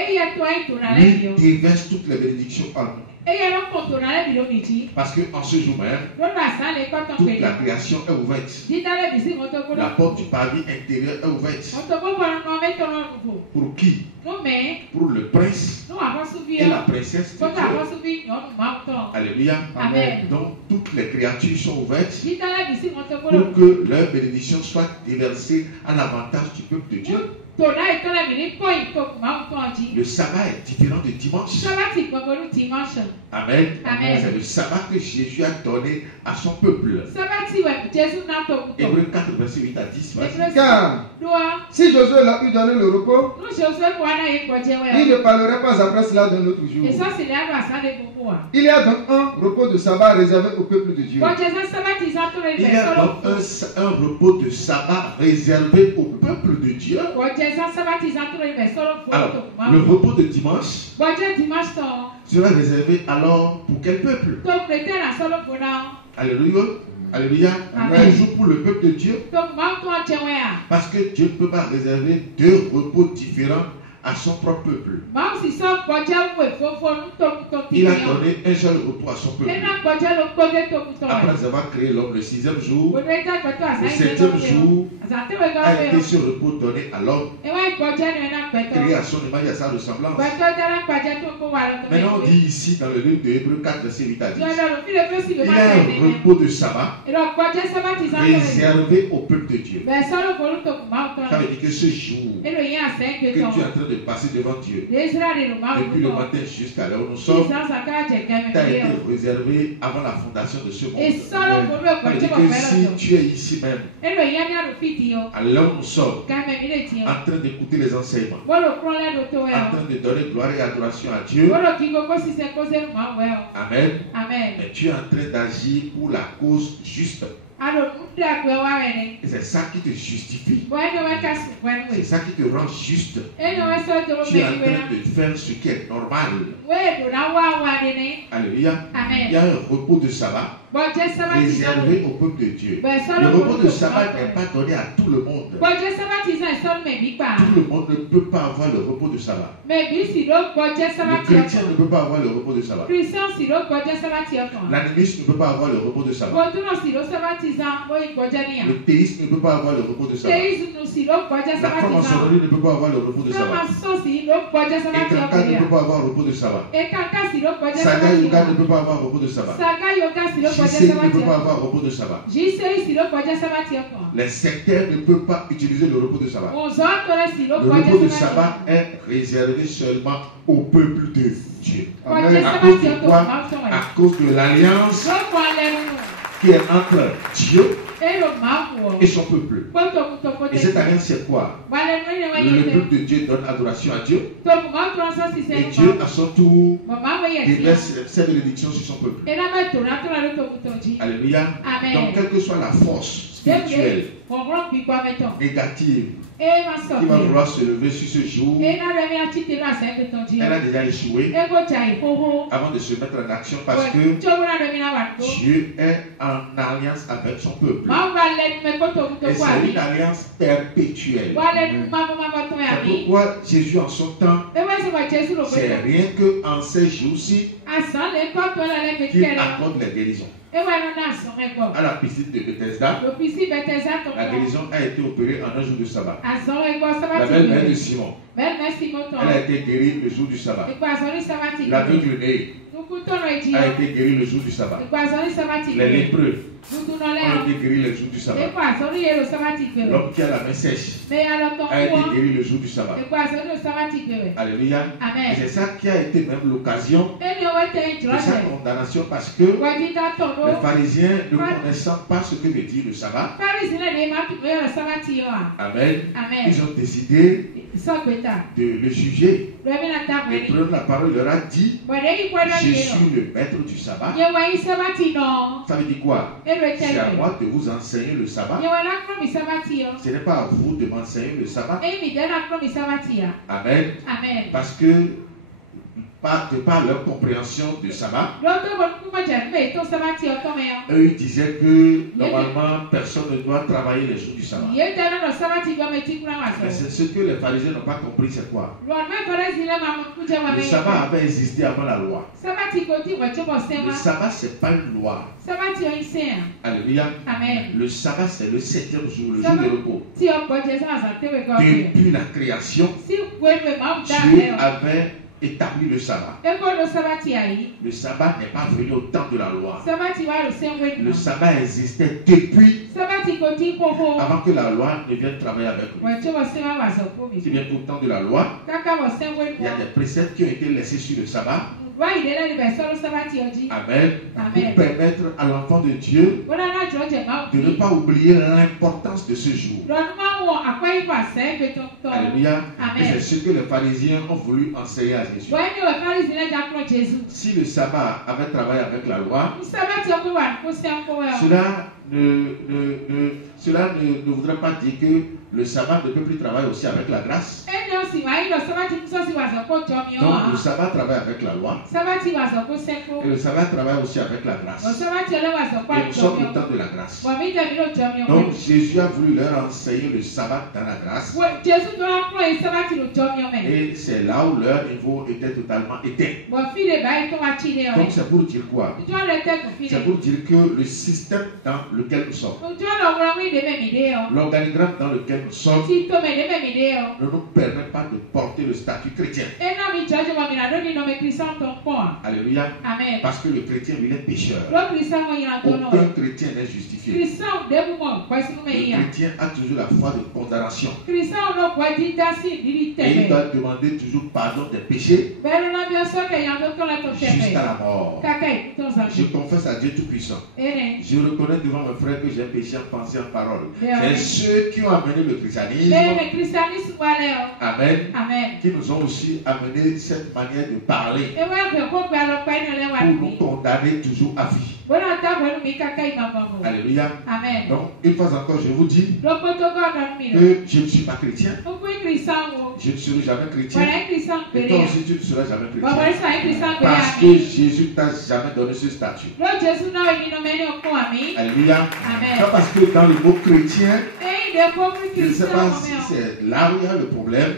déverse toutes les bénédictions en nous. Parce qu'en ce jour même, toute la création est ouverte. La porte du pavis intérieur est ouverte. Pour qui? Pour le prince et la princesse de Dieu. Alléluia. Amen. Donc toutes les créatures sont ouvertes pour que leur bénédiction soit déversée à l'avantage du peuple de Dieu. Le sabbat est différent de dimanche. Amen. Amen. C'est le sabbat que Jésus a donné à son peuple. Hébreux 4, verset 8 à 10. Car si Josué leur eût donné le repos, il ne parlerait pas après cela d'un autre jour. Il y a donc un repos de sabbat réservé au peuple de Dieu. Il y a donc un repos de sabbat réservé au peuple de Dieu. Alors, le repos de dimanche sera réservé alors pour quel peuple? Alléluia. Alléluia. Amen. Toujours pour le peuple de Dieu. Parce que Dieu ne peut pas réserver deux repos différents à son propre peuple. Il a donné un seul repos à son peuple. Après avoir créé l'homme le 6e jour, le 7e jour a été ce repos donné à l'homme, créé à son image et à sa ressemblance. Maintenant on dit ici dans le livre de Hébreux 4, verset 8 à 10, il y a un repos de sabbat réservé au peuple de Dieu. Ça veut dire que ce jour que tu es en train de passer devant Dieu, depuis le matin jusqu'à l'heure où nous sommes, tu as été réservé avant la fondation de ce monde. Ça veut dire que si tu es ici même, à l'heure où nous sommes, en train d'écouter les enseignements, en train de donner gloire et adoration à Dieu, Amen. Mais tu es en train d'agir pour la cause juste. C'est ça qui te justifie. C'est ça qui te rend juste. Tu es en train de faire ce qui est normal. Alléluia. Il y a un repos de sabbat réservé au peuple de Dieu. Le repos de sabbat n'est pas donné à tout le monde. Tout le monde ne peut pas avoir le repos de sabbat. Le chrétien ne peut pas avoir le repos de sabbat. L'animiste ne peut pas avoir le repos de sabbat. Le théiste ne peut pas avoir le repos de sabbat. La franc-maçonnerie ne peut pas avoir le repos de sabbat. Et Kanka ne peut pas avoir le repos de sabbat. Saga Yoga ne peut pas avoir le repos de sabbat. JCI ne peut pas avoir le repos de sabbat. Les sectaires ne peuvent pas utiliser le repos de sabbat. Le repos de sabbat est réservé seulement au peuple de Dieu. Amen. À cause de quoi? À cause de l'alliance qui est entre Dieu et son peuple. Et cette alliance, c'est quoi? Le peuple de Dieu donne adoration à Dieu. Et Dieu, à son tour, déverse cette bénédiction sur son peuple. Alléluia. Donc, quelle que soit la force spirituelle négative qui va vouloir se lever sur ce jour, elle a déjà échoué avant de se mettre en action, parce que Dieu est en alliance avec son peuple. Et c'est une alliance perpétuelle. C'est pourquoi Jésus en son temps, c'est rien qu'en ces jours-ci qu'il accorde les guérisons. À la piscine de Bethesda, la guérison a été opérée en un jour de sabbat. La belle-mère de Simon, elle a été guérie le jour du sabbat. L'aveugle né a été guéri le jour du sabbat. Les lépreux ont été guéris le jour du sabbat. L'homme qui a la main sèche a été guéri le jour du sabbat. Alléluia. Et c'est ça qui a été même l'occasion de sa condamnation, parce que les pharisiens, ne connaissant pas ce que veut dire le sabbat, amen, ils ont décidé de le juger. Et prendre la parole leur a dit: je suis le maître du sabbat. Ça veut dire quoi? C'est à moi de vous enseigner le sabbat. Ce n'est pas à vous de m'enseigner le sabbat. Amen. Parce que de par leur compréhension du sabbat, eux ils disaient que normalement personne ne doit travailler les jours du sabbat. Mais c'est ce que les pharisiens n'ont pas compris, c'est quoi? Le sabbat avait existé avant la loi. Le sabbat, c'est pas une loi. Alléluia. Le sabbat, c'est le 7e jour, le jour de repos. Depuis la création, Dieu avait établi le sabbat. Le sabbat n'est pas venu au temps de la loi. Le sabbat existait depuis avant que la loi ne vienne travailler avec nous. C'est bien pour le temps de la loi, il y a des préceptes qui ont été laissés sur le sabbat. Amen. Pour permettre à l'enfant de Dieu de ne pas oublier l'importance de ce jour. Alléluia. Et c'est ce que les pharisiens ont voulu enseigner à Jésus. Si le sabbat avait travaillé avec la loi, cela ne voudrait pas dire que le sabbat ne peut plus travailler aussi avec la grâce. Donc le sabbat travaille avec la loi. Et le sabbat travaille aussi avec la grâce. Et nous sommes au temps de la grâce. Donc Jésus a voulu leur enseigner le sabbat dans la grâce. Et c'est là où leur niveau était totalement éteint. Donc c'est pour dire quoi? C'est pour dire que le système dans lequel nous sommes, l'organigramme dans lequel nous sommes, ne nous permet pas de porter le statut chrétien. Alléluia. Parce que le chrétien, il est pécheur. Aucun chrétien n'est justifié. Le chrétien a toujours la foi de condamnation. Et il doit demander toujours pardon des péchés jusqu'à la mort. Je confesse à Dieu Tout-Puissant. Je reconnais devant mes frères que j'ai péché en pensée, en parole. C'est ceux qui ont amené le christianisme. Amen. Qui nous ont aussi amené cette manière de parler pour nous condamner toujours à vie. Alléluia. Donc, une fois encore, je vous dis que je ne suis pas chrétien. Je ne serai jamais chrétien. Et toi aussi, tu ne seras jamais chrétien. Parce que Jésus t'a jamais donné ce statut. Alléluia. Pas parce que dans le mot chrétien, je ne sais pas si c'est là où il y a le problème.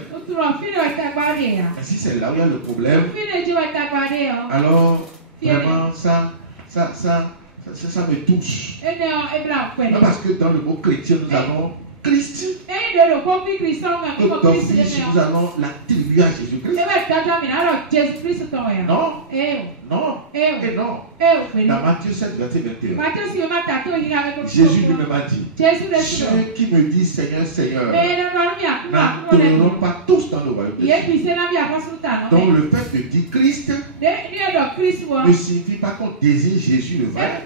Et si c'est là où il y a le problème, alors vraiment ça me touche. Pas parce que dans le mot chrétien, nous avons Christ, donc ton fils, nous allons l'attribuer à Jésus-Christ. Non, non, et non. Dans Matthieu 7, verset 21, Jésus lui-même a dit, ceux qui me disent Seigneur, Seigneur, n'entreront pas tous dans le royaume de Dieu. Donc le fait de dire Christ ne signifie pas qu'on désigne Jésus le vrai.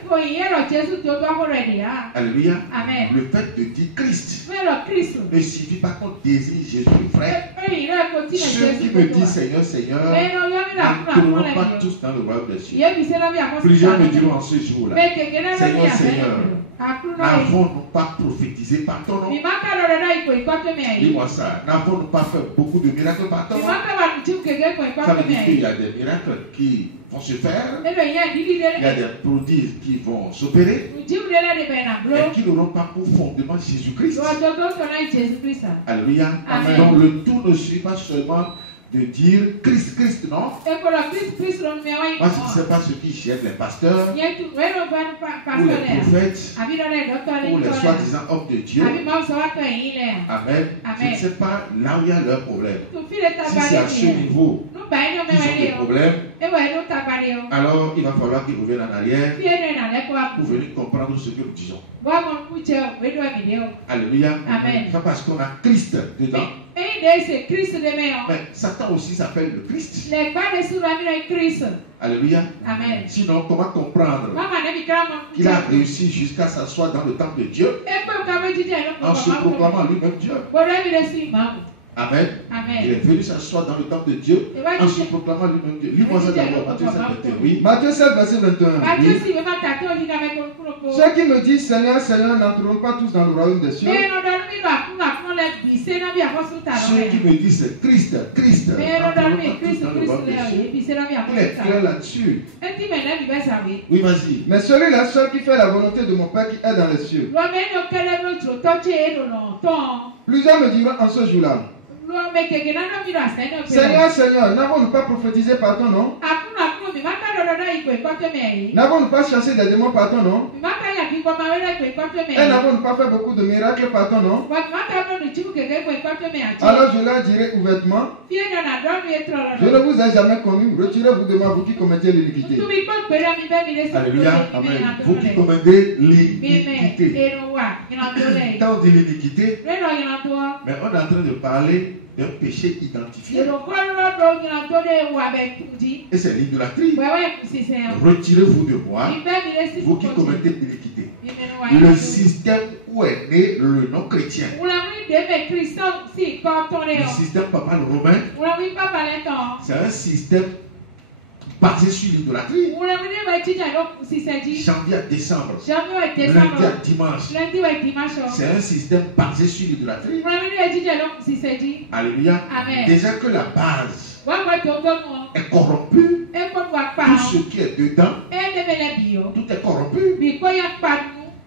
Alléluia. Le fait de dire Christ ne signifie pas qu'on désigne Jésus le vrai. Ceux qui me disent Seigneur, Seigneur, n'entreront pas tous dans le royaume de Dieu. Plusieurs me diront en ce jour-là, Seigneur, Seigneur, n'avons-nous pas prophétisé par ton nom? Dis-moi ça. N'avons-nous pas fait beaucoup de miracles par ton nom? Ça veut dire qu'il y a des miracles qui vont se faire. Il y a des prodiges qui vont s'opérer. Et qui n'auront pas pour fondement Jésus-Christ. Alléluia. Donc le tout ne suit pas seulement de dire Christ, Christ, non? Moi, je ne sais pas ce qui gêne les pasteurs, ou les prophètes, ou les soi-disant hommes de Dieu. Amen. Je ne sais pas là où il y a leur problème. Si c'est à ce niveau qu'ils ont des problèmes, alors il va falloir qu'ils reviennent en arrière pour venir comprendre ce que nous disons. Alléluia. C'est parce qu'on a Christ dedans. Mais Satan aussi s'appelle le Christ. Alléluia. Amen. Sinon, comment comprendre qu'il a réussi jusqu'à s'asseoir dans le temple de Dieu en se proclamant lui-même Dieu? Amen. Il est venu s'asseoir dans le temple de Dieu en se proclamant lui-même Dieu. Lis-moi ça d'abord, Matthieu 7, 21. Oui. Matthieu 7, verset 21. Oui. Ceux qui me disent Seigneur, Seigneur, n'entreront pas tous dans le royaume des cieux. Ceux qui me disent Christ, Christ, n'entreront pas tous dans le royaume des cieux. Il est clair là-dessus. Oui, vas-y. Mais celui-là seul qui fait la volonté de mon Père qui est dans les cieux. Plusieurs me diront en ce jour-là, Seigneur, Seigneur, n'avons-nous pas prophétisé par ton nom? N'avons-nous pas chassé des démons par ton nom? Et n'avons-nous pas fait beaucoup de miracles par ton nom? Alors je leur dirai ouvertement, je ne vous ai jamais connu, retirez-vous de moi, vous qui commettez l'iniquité. Alléluia, amen. Vous qui commettez l'iniquité. Quand on dit l'iniquité, mais on est en train de parler d'un péché identifié. Et c'est l'idolâtrie. Retirez-vous de moi, vous qui commettez l'iniquité. Le système où est né le non chrétien. Le système papal romain, c'est un système basé sur l'idolâtrie. Janvier à décembre, lundi à dimanche, c'est un système basé sur l'idolâtrie. Alléluia. Déjà que la base est corrompue, tout ce qui est dedans, tout est corrompu.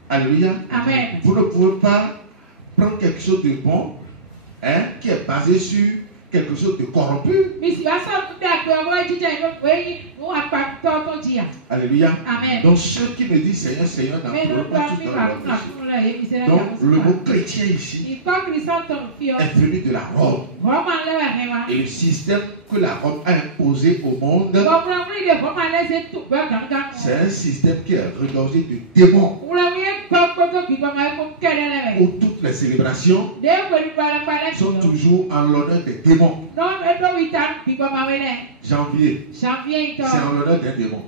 Alléluia. Vous ne pouvez pas prendre quelque chose de bon, qui est basé sur quelque chose de corrompu. Alléluia. Donc ceux qui me disent Seigneur, Seigneur, n'entreront pas tous dans le royaume des cieux. Donc le mot chrétien ici est venu de la Rome. Et le système que la Rome a imposé au monde, c'est un système qui est regorgé de démons. Où toutes les célébrations sont toujours en l'honneur des démons. Janvier, c'est en l'honneur d'un démon.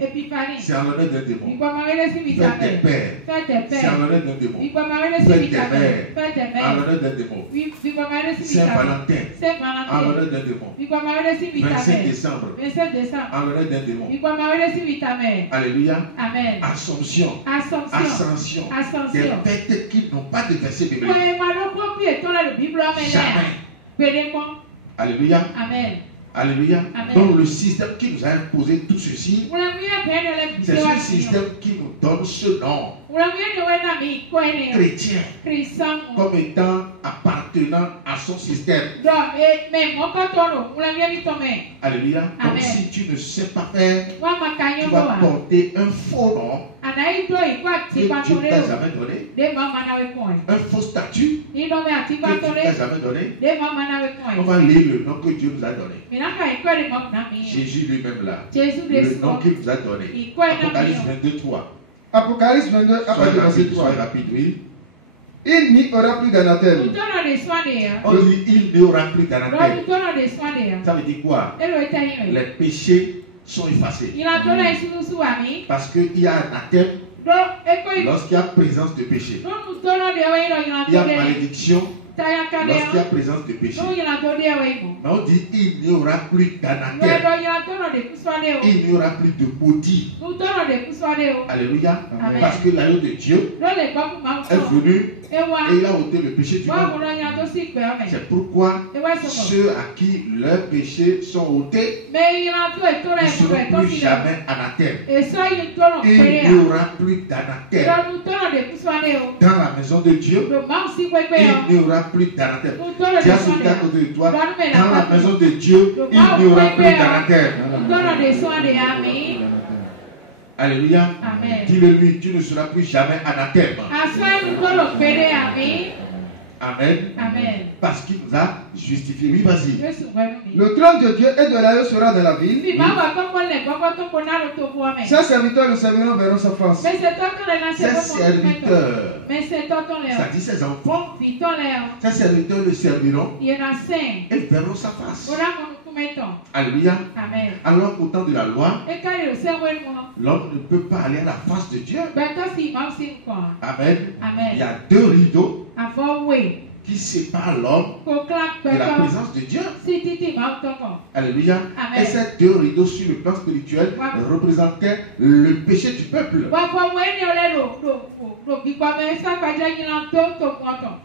Épiphanie, c'est en l'honneur d'un démon. Fête des pères, c'est en l'honneur d'un démon. Fête des mères, en l'honneur d'un démon. Saint-Valentin, en l'honneur d'un démon. 25 décembre, en l'honneur d'un démon. Alléluia. Assomption, ascension, des fêtes qui n'ont pas de verset biblique. Jamais. Alléluia. Alléluia. Donc le système qui nous a imposé tout ceci, c'est ce système qui nous donne ce nom. chrétien comme étant appartenant à son système. Alléluia. Donc si tu ne sais pas faire, tu vas porter un faux nom que Dieu ne t'a jamais donné, un faux statut que Dieu ne t'a jamais donné. On va lire le nom que Dieu nous a donné. Jésus lui-même là, le nom qu'il nous a donné. Apocalypse 22, 3. Apocalypse 22, verset 3. Sois rapide, oui. Il n'y aura plus d'anathème. On dit il n'y aura plus d'anathème. Ça veut dire quoi? Les péchés sont effacés. Parce qu'il y a un anathème lorsqu'il y a présence de péché. Il y a malédiction lorsqu'il y a présence de péché. Mais on dit il n'y aura plus d'anathème. Il n'y aura plus de maudit. Alléluia. Amen. Parce que l'agneau de Dieu est venu et il a ôté le péché du monde. C'est pourquoi ceux à qui leurs péchés sont ôtés ne seront plus jamais anathèmes. Il n'y aura plus d'anathème. Dans la maison de Dieu, il n'y aura plus d'anathème. Dis à celui à côté de toi, dans la maison de Dieu, il n'y aura plus d'anathème. Alléluia. Dis-le lui, tu ne seras plus jamais anathème. Amen. Parce qu'il nous a justifié. Oui, vas-y. Le trône de Dieu et de l'agneau sera dans la ville. Oui. Ses serviteurs le serviront, verront sa face. Ses serviteurs, ça dit ses enfants, ses serviteurs le serviront et verront sa face. Alléluia. Alors qu'au temps de la loi, l'homme ne peut pas aller à la face de Dieu. Amen. Il y a deux rideaux qui sépare l'homme de la présence de Dieu. Alléluia. Et ces deux rideaux sur le plan spirituel représentaient le péché du peuple.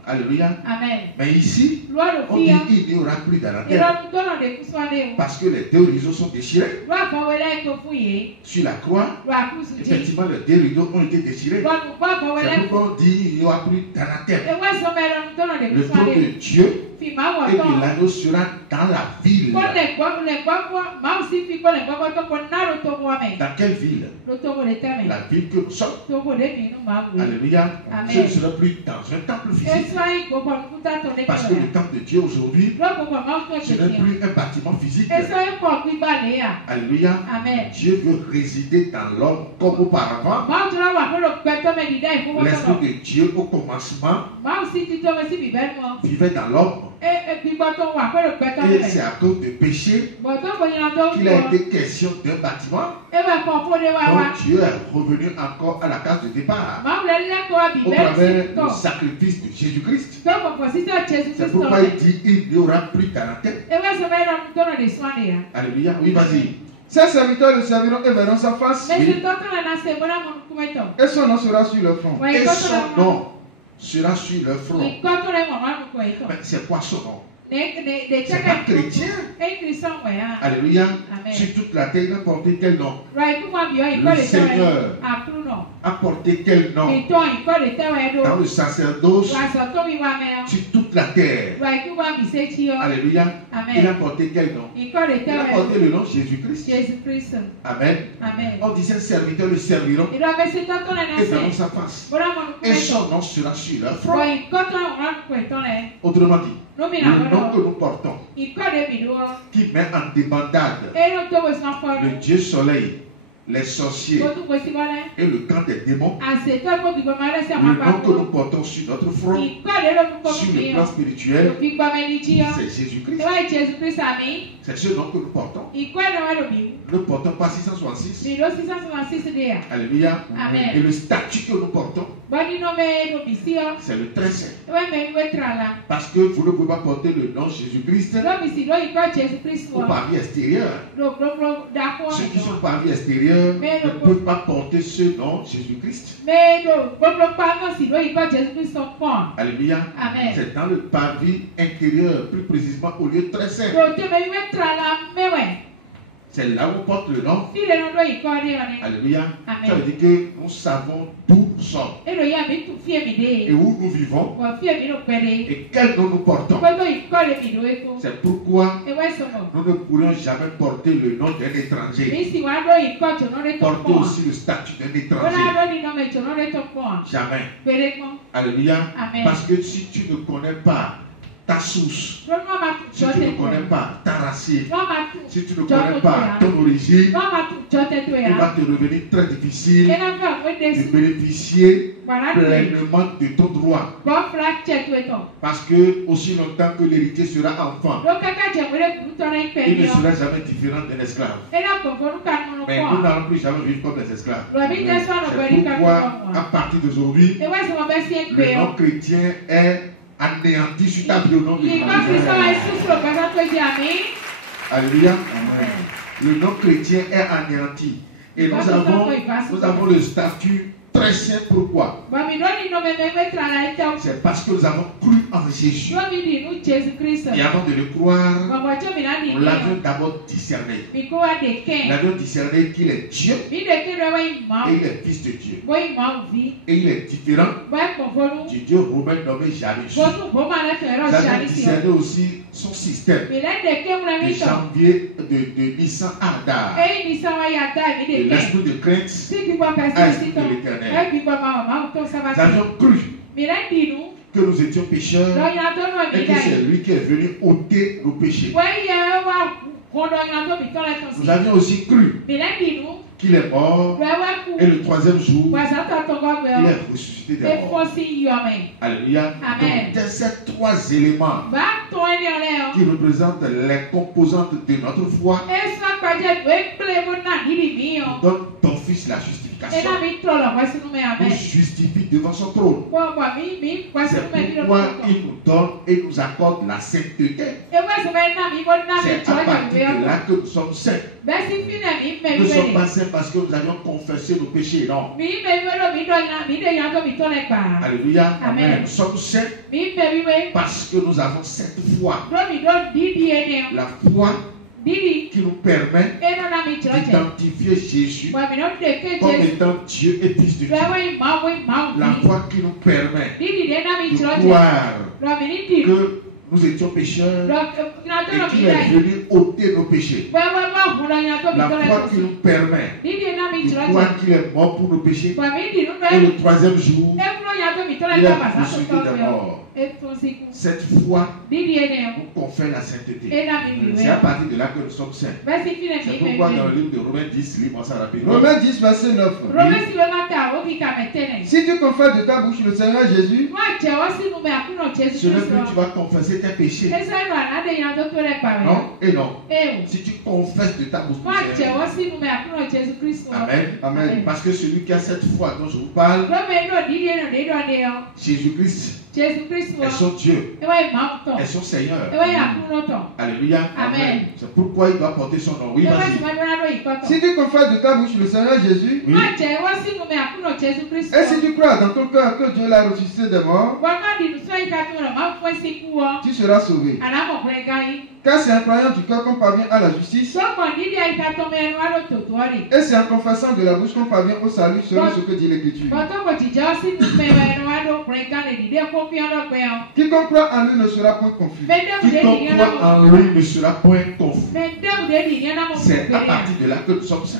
Alléluia. Mais ici, on dit qu'il n'y aura plus d'anathème. Parce que les deux rideaux sont déchirés. Sur la croix, effectivement, les deux rideaux ont été déchirés. C'est pourquoi on dit qu'il n'y aura plus d'anathème. Le trône de Dieu et de l'agneau sera dans la ville. Dans quelle ville? La ville que nous sommes. Alléluia. Ce ne sera plus dans un temple physique. Parce que le temple de Dieu aujourd'hui, ce n'est plus un bâtiment physique. Alléluia. Dieu veut résider dans l'homme comme auparavant. L'Esprit de Dieu au commencement vivait dans l'homme. Et c'est à cause du péché qu'il a été question d'un bâtiment. Donc Dieu est revenu encore à la case de départ au travers du sacrifice de Jésus-Christ. C'est pourquoi il dit il n'y aura plus d'anathème. Alléluia. Oui, vas-y. Ses serviteurs le serviront et verront sa face. Oui. Et son nom sera sur leur front. Et son nom sera sur leur front. Mais c'est quoi son nom? C'est pas chrétien. Alléluia. Sur toute la terre, il a porté quel nom? Le Seigneur a porté quel nom? Dans le sacerdoce, sur toute la terre. Alléluia. Il a porté quel nom? Il a porté le nom de Jésus-Christ. Amen. On dit ses serviteurs le serviront et verront sa face. Et son nom sera sur leur front. Autrement dit, le nom que nous portons, qui met en débandade le Dieu soleil, les sorciers et le camp des démons, le nom que nous portons sur notre front, sur le plan spirituel, c'est Jésus-Christ. C'est ce nom que nous portons. Nous ne portons pas 666. Alléluia. Et le statut que nous portons, c'est le très saint. Parce que vous ne pouvez pas porter le nom Jésus-Christ par vie extérieure. Ceux qui sont par vie extérieure ne peuvent pas porter ce nom Jésus-Christ. Alléluia. C'est dans le parvis intérieur, plus précisément au lieu très saint. C'est là où on porte le nom. Alléluia. Ça veut dire que nous savons d'où nous sommes. Et où nous vivons. Et quel nom nous portons. C'est pourquoi nous ne pourrions jamais porter le nom d'un étranger. Porter aussi le statut d'un étranger. Jamais. Alléluia. Parce que si tu ne connais pas ta source, si tu ne connais pas ta racine, si tu ne connais pas ton origine, il va te devenir très difficile de bénéficier pleinement de ton droit. Parce que aussi longtemps que l'héritier sera enfant, il ne sera jamais différent d'un esclave. Mais nous n'allons plus jamais vivre comme des esclaves. C'est pourquoi, à partir d'aujourd'hui, le nom chrétien est anéanti sur ta vie au nom de Jésus. Alléluia. Le nom chrétien est anéanti. Et nous avons le statut très saint. Pourquoi? C'est parce que nous avons cru en Jésus. Et avant de le croire, nous l'avions d'abord discerné. Nous l'avions discerné qu'il est Dieu et il est fils de Dieu. Et il est différent du Dieu romain nommé Janus. Nous avons discerné aussi son système de janvier de Nissan Adar. Et l'esprit de crainte à l'esprit de l'Éternel. Nous avions cru que nous étions pécheurs et que c'est lui qui est venu ôter nos péchés. Nous avions aussi cru qu'il est mort et le troisième jour, il est ressuscité des morts. Alléluia. Donc, ces trois éléments qui représentent les composantes de notre foi donnent ton fils la justification. Nous justifie devant son trône. C'est pourquoi il nous donne et nous accorde la sainteté. C'est à partir de là que nous sommes saints. Nous ne sommes pas saints parce que nous avions confessé nos péchés, non. Alléluia. Amen. Nous sommes saints parce que nous avons cette foi. La foi qui nous permet d'identifier Jésus comme étant Dieu et fils de Dieu. La foi qui nous permet de croire que nous étions pécheurs et qu'il est venu ôter nos péchés. La foi qui nous permet de croire qu'il est mort pour nos péchés et le troisième jour, il est ressuscité des morts. Cette foi nous confère la sainteté. C'est à partir de là que nous sommes saints. C'est pourquoi dans le livre de Romains 10, lis-moi ça rapidement. Romains 10, verset 9. Si tu confesses de ta bouche le Seigneur Jésus, ce n'est plus tu vas confesser tes péchés. Non et non. Si tu confesses de ta bouche le Seigneur. Amen. Amen. Parce que celui qui a cette foi dont je vous parle, Jésus-Christ est son Dieu, est son Seigneur. Alléluia. Amen. C'est pourquoi il doit porter son nom. Oui, vas-y. Si tu confesses de ta bouche le Seigneur Jésus, oui. Et si tu crois dans ton cœur que Dieu l'a ressuscité des morts, tu seras sauvé. Car c'est en croyant du cœur qu'on parvient à la justice, et c'est en confessant de la bouche qu'on parvient au salut selon ce que dit l'Écriture. Quiconque croit en lui ne sera point confus. Quiconque croit en lui ne sera point confus. C'est à partir de là que nous sommes saints.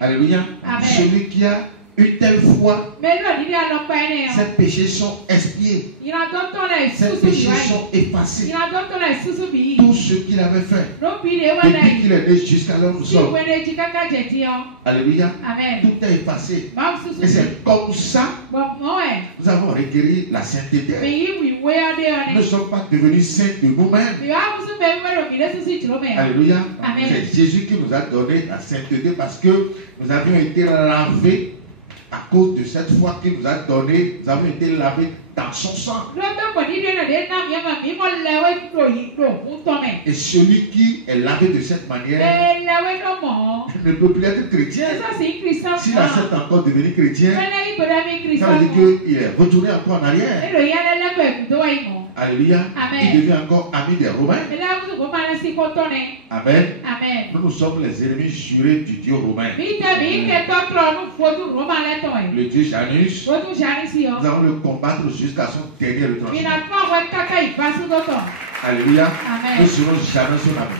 Alléluia. Celui qui a une telle foi, ses péchés sont expiés, ses péchés sont effacés. Tout ce qu'il avait fait depuis qu'il est né jusqu'à l'heure où nous sommes. Alléluia. Tout est effacé. Et c'est comme ça nous avons requéri la sainteté. Nous ne sommes pas devenus saints de nous-mêmes. Alléluia. C'est Jésus qui nous a donné la sainteté parce que nous avions été lavés. À cause de cette foi qu'il nous a donnée, nous avons été lavés dans son sang. Et celui qui est lavé de cette manière ne peut plus être chrétien. S'il accepte encore de devenir chrétien, ça veut dire qu'il est retourné encore en arrière. Alléluia. Il devient encore ami des Romains. Amen. Nous sommes les ennemis jurés du Dieu romain. Le Dieu Janus. Nous allons le combattre jusqu'à son dernier retranchement. Alléluia. Nous serons jamais son ami.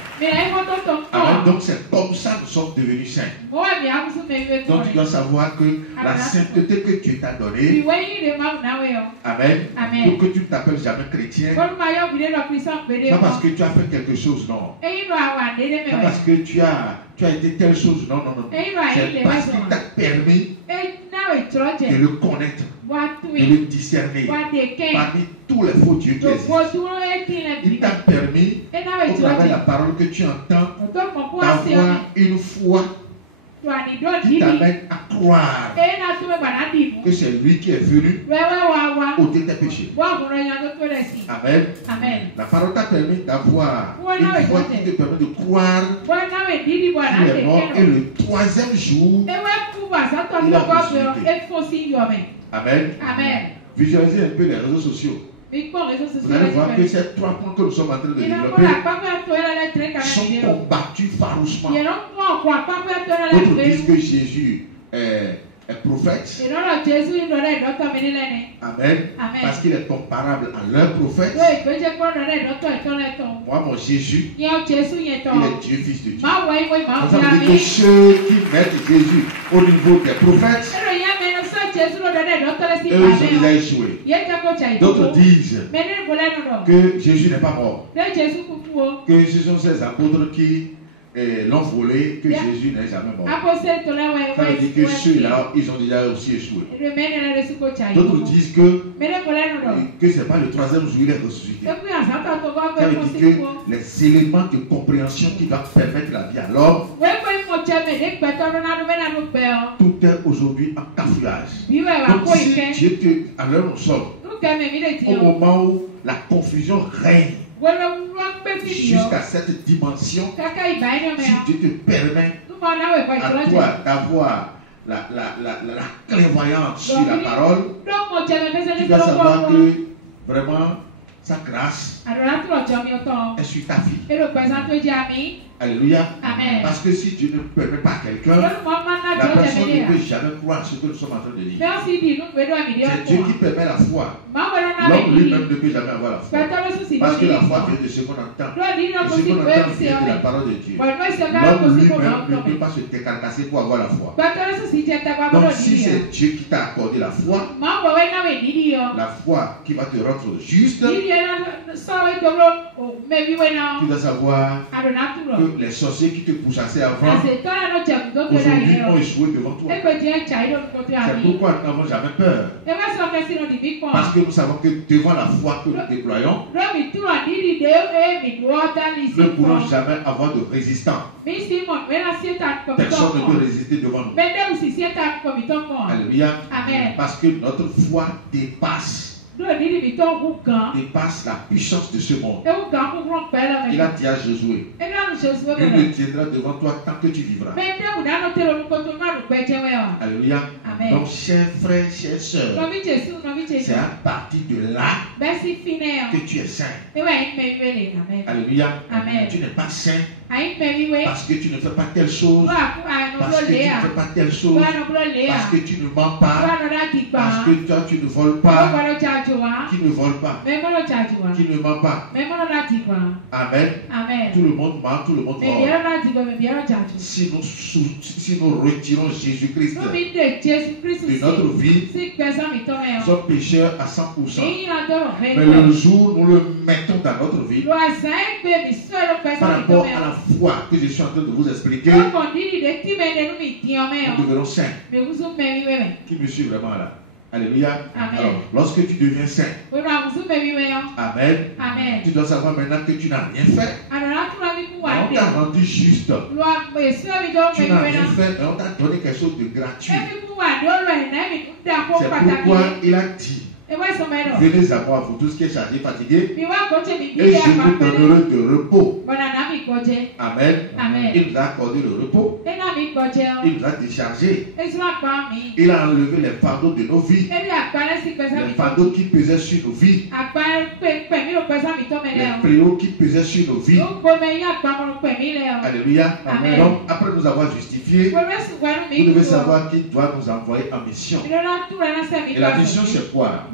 Amen. Donc c'est comme ça que nous sommes devenus saints. Donc tu dois savoir que la sainteté que Dieu t'a donnée, amen, pour que tu ne t'appelles jamais chrétien, pas parce que tu as fait quelque chose, non. Pas parce que tu as été telle chose, non. C'est parce qu'il t'a permis de le connaître, de le discerner parmi tous les faux dieux qui existent. Il t'a permis, au travers de la parole que tu entends, d'avoir une foi qui t'amène à croire que c'est lui qui est venu ôter tes péchés. Amen. La parole t'a permis d'avoir une foi qui te permet de croire qu'il est mort et le troisième jour, il a ressuscité. Amen. Visualisez un peu les réseaux sociaux. Vous allez voir que ces 3 points que nous sommes en train de développer sont combattus farouchement. D'autres disent que Jésus est prophète. Amen. Parce qu'il est comparable à leur prophète. Moi, mon Jésus, il est Dieu, Fils de Dieu. Nous avons dit que ceux qui mettent Jésus au niveau des prophètes, eux, ils ont déjà échoué. D'autres disent que Jésus n'est pas mort, que ce sont ces apôtres qui l'ont volé, que Jésus n'est jamais mort. Ça veut dire que ceux-là, ils ont déjà aussi échoué. D'autres disent que ce n'est pas le troisième jour il est ressuscité. Ça veut dire que les éléments de compréhension qui vont permettre la vie à l'homme, tout est aujourd'hui en cafouillage. Donc si Dieu te, à l'heure où nous sommes, au moment où la confusion règne, jusqu'à cette dimension, si Dieu te permet à toi d'avoir la clairvoyance sur la parole, tu dois savoir que vraiment sa grâce est sur ta vie. Alléluia. Amen. Parce que si Dieu ne permet pas quelqu'un, la personne ne peut jamais croire ce que nous sommes en train de dire. C'est Dieu qui permet la foi. L'homme lui-même ne peut jamais avoir la foi. Parce que la foi vient de ce qu'on entend. Et ce qu'on entend vient de la parole de Dieu. L'homme lui-même ne peut pas se décarcasser pour avoir la foi. Donc si c'est Dieu qui t'a accordé la foi qui va te rendre juste, tu dois savoir que les sorciers qui te poussaient avant, aujourd'hui ont échoué devant toi. C'est pourquoi nous n'avons jamais peur. Parce que nous savons que devant la foi que nous déployons, nous ne pourrons jamais avoir de résistants. Personne ne peut résister devant nous. Alléluia. Parce que notre foi dépasse la puissance de ce monde. Il a dit à Josué, il ne tiendra devant toi tant que tu vivras. Alléluia. Donc chers frères, chères sœurs, c'est à partir de là que tu es saint. Alléluia. Tu n'es pas saint parce que tu ne fais pas telle chose, parce que tu ne fais pas telle chose, parce que tu ne mens pas, parce que toi tu ne voles pas, qui ne vole pas, qui ne ment pas. Amen. Tout le monde ment, tout le monde vole. Si nous retirons Jésus-Christ de notre vie, nous sommes pécheurs à 100%. Mais le jour où nous le mettons dans notre vie, par rapport à la foi que je suis en train de vous expliquer, nous devenons saints. Qui me suit vraiment là? Alléluia. Alors, lorsque tu deviens saint, Amen. Tu dois savoir maintenant que tu n'as rien fait. On t'a rendu juste. Tu n'as rien fait et on t'a donné quelque chose de gratuit. C'est pourquoi il a dit Venez à moi, vous tous qui êtes chargés, fatigués, et je vous donnerai de repos. Amen. Il nous a accordé le repos. Il nous a déchargé. Il a enlevé les fardeaux de nos vies. Les fardeaux qui pesaient sur nos vies. Les fléaux qui pesaient sur nos vies. Alléluia. Amen. Donc, après nous avoir justifiés, vous devez savoir qui doit nous envoyer en mission. Et la mission, c'est quoi?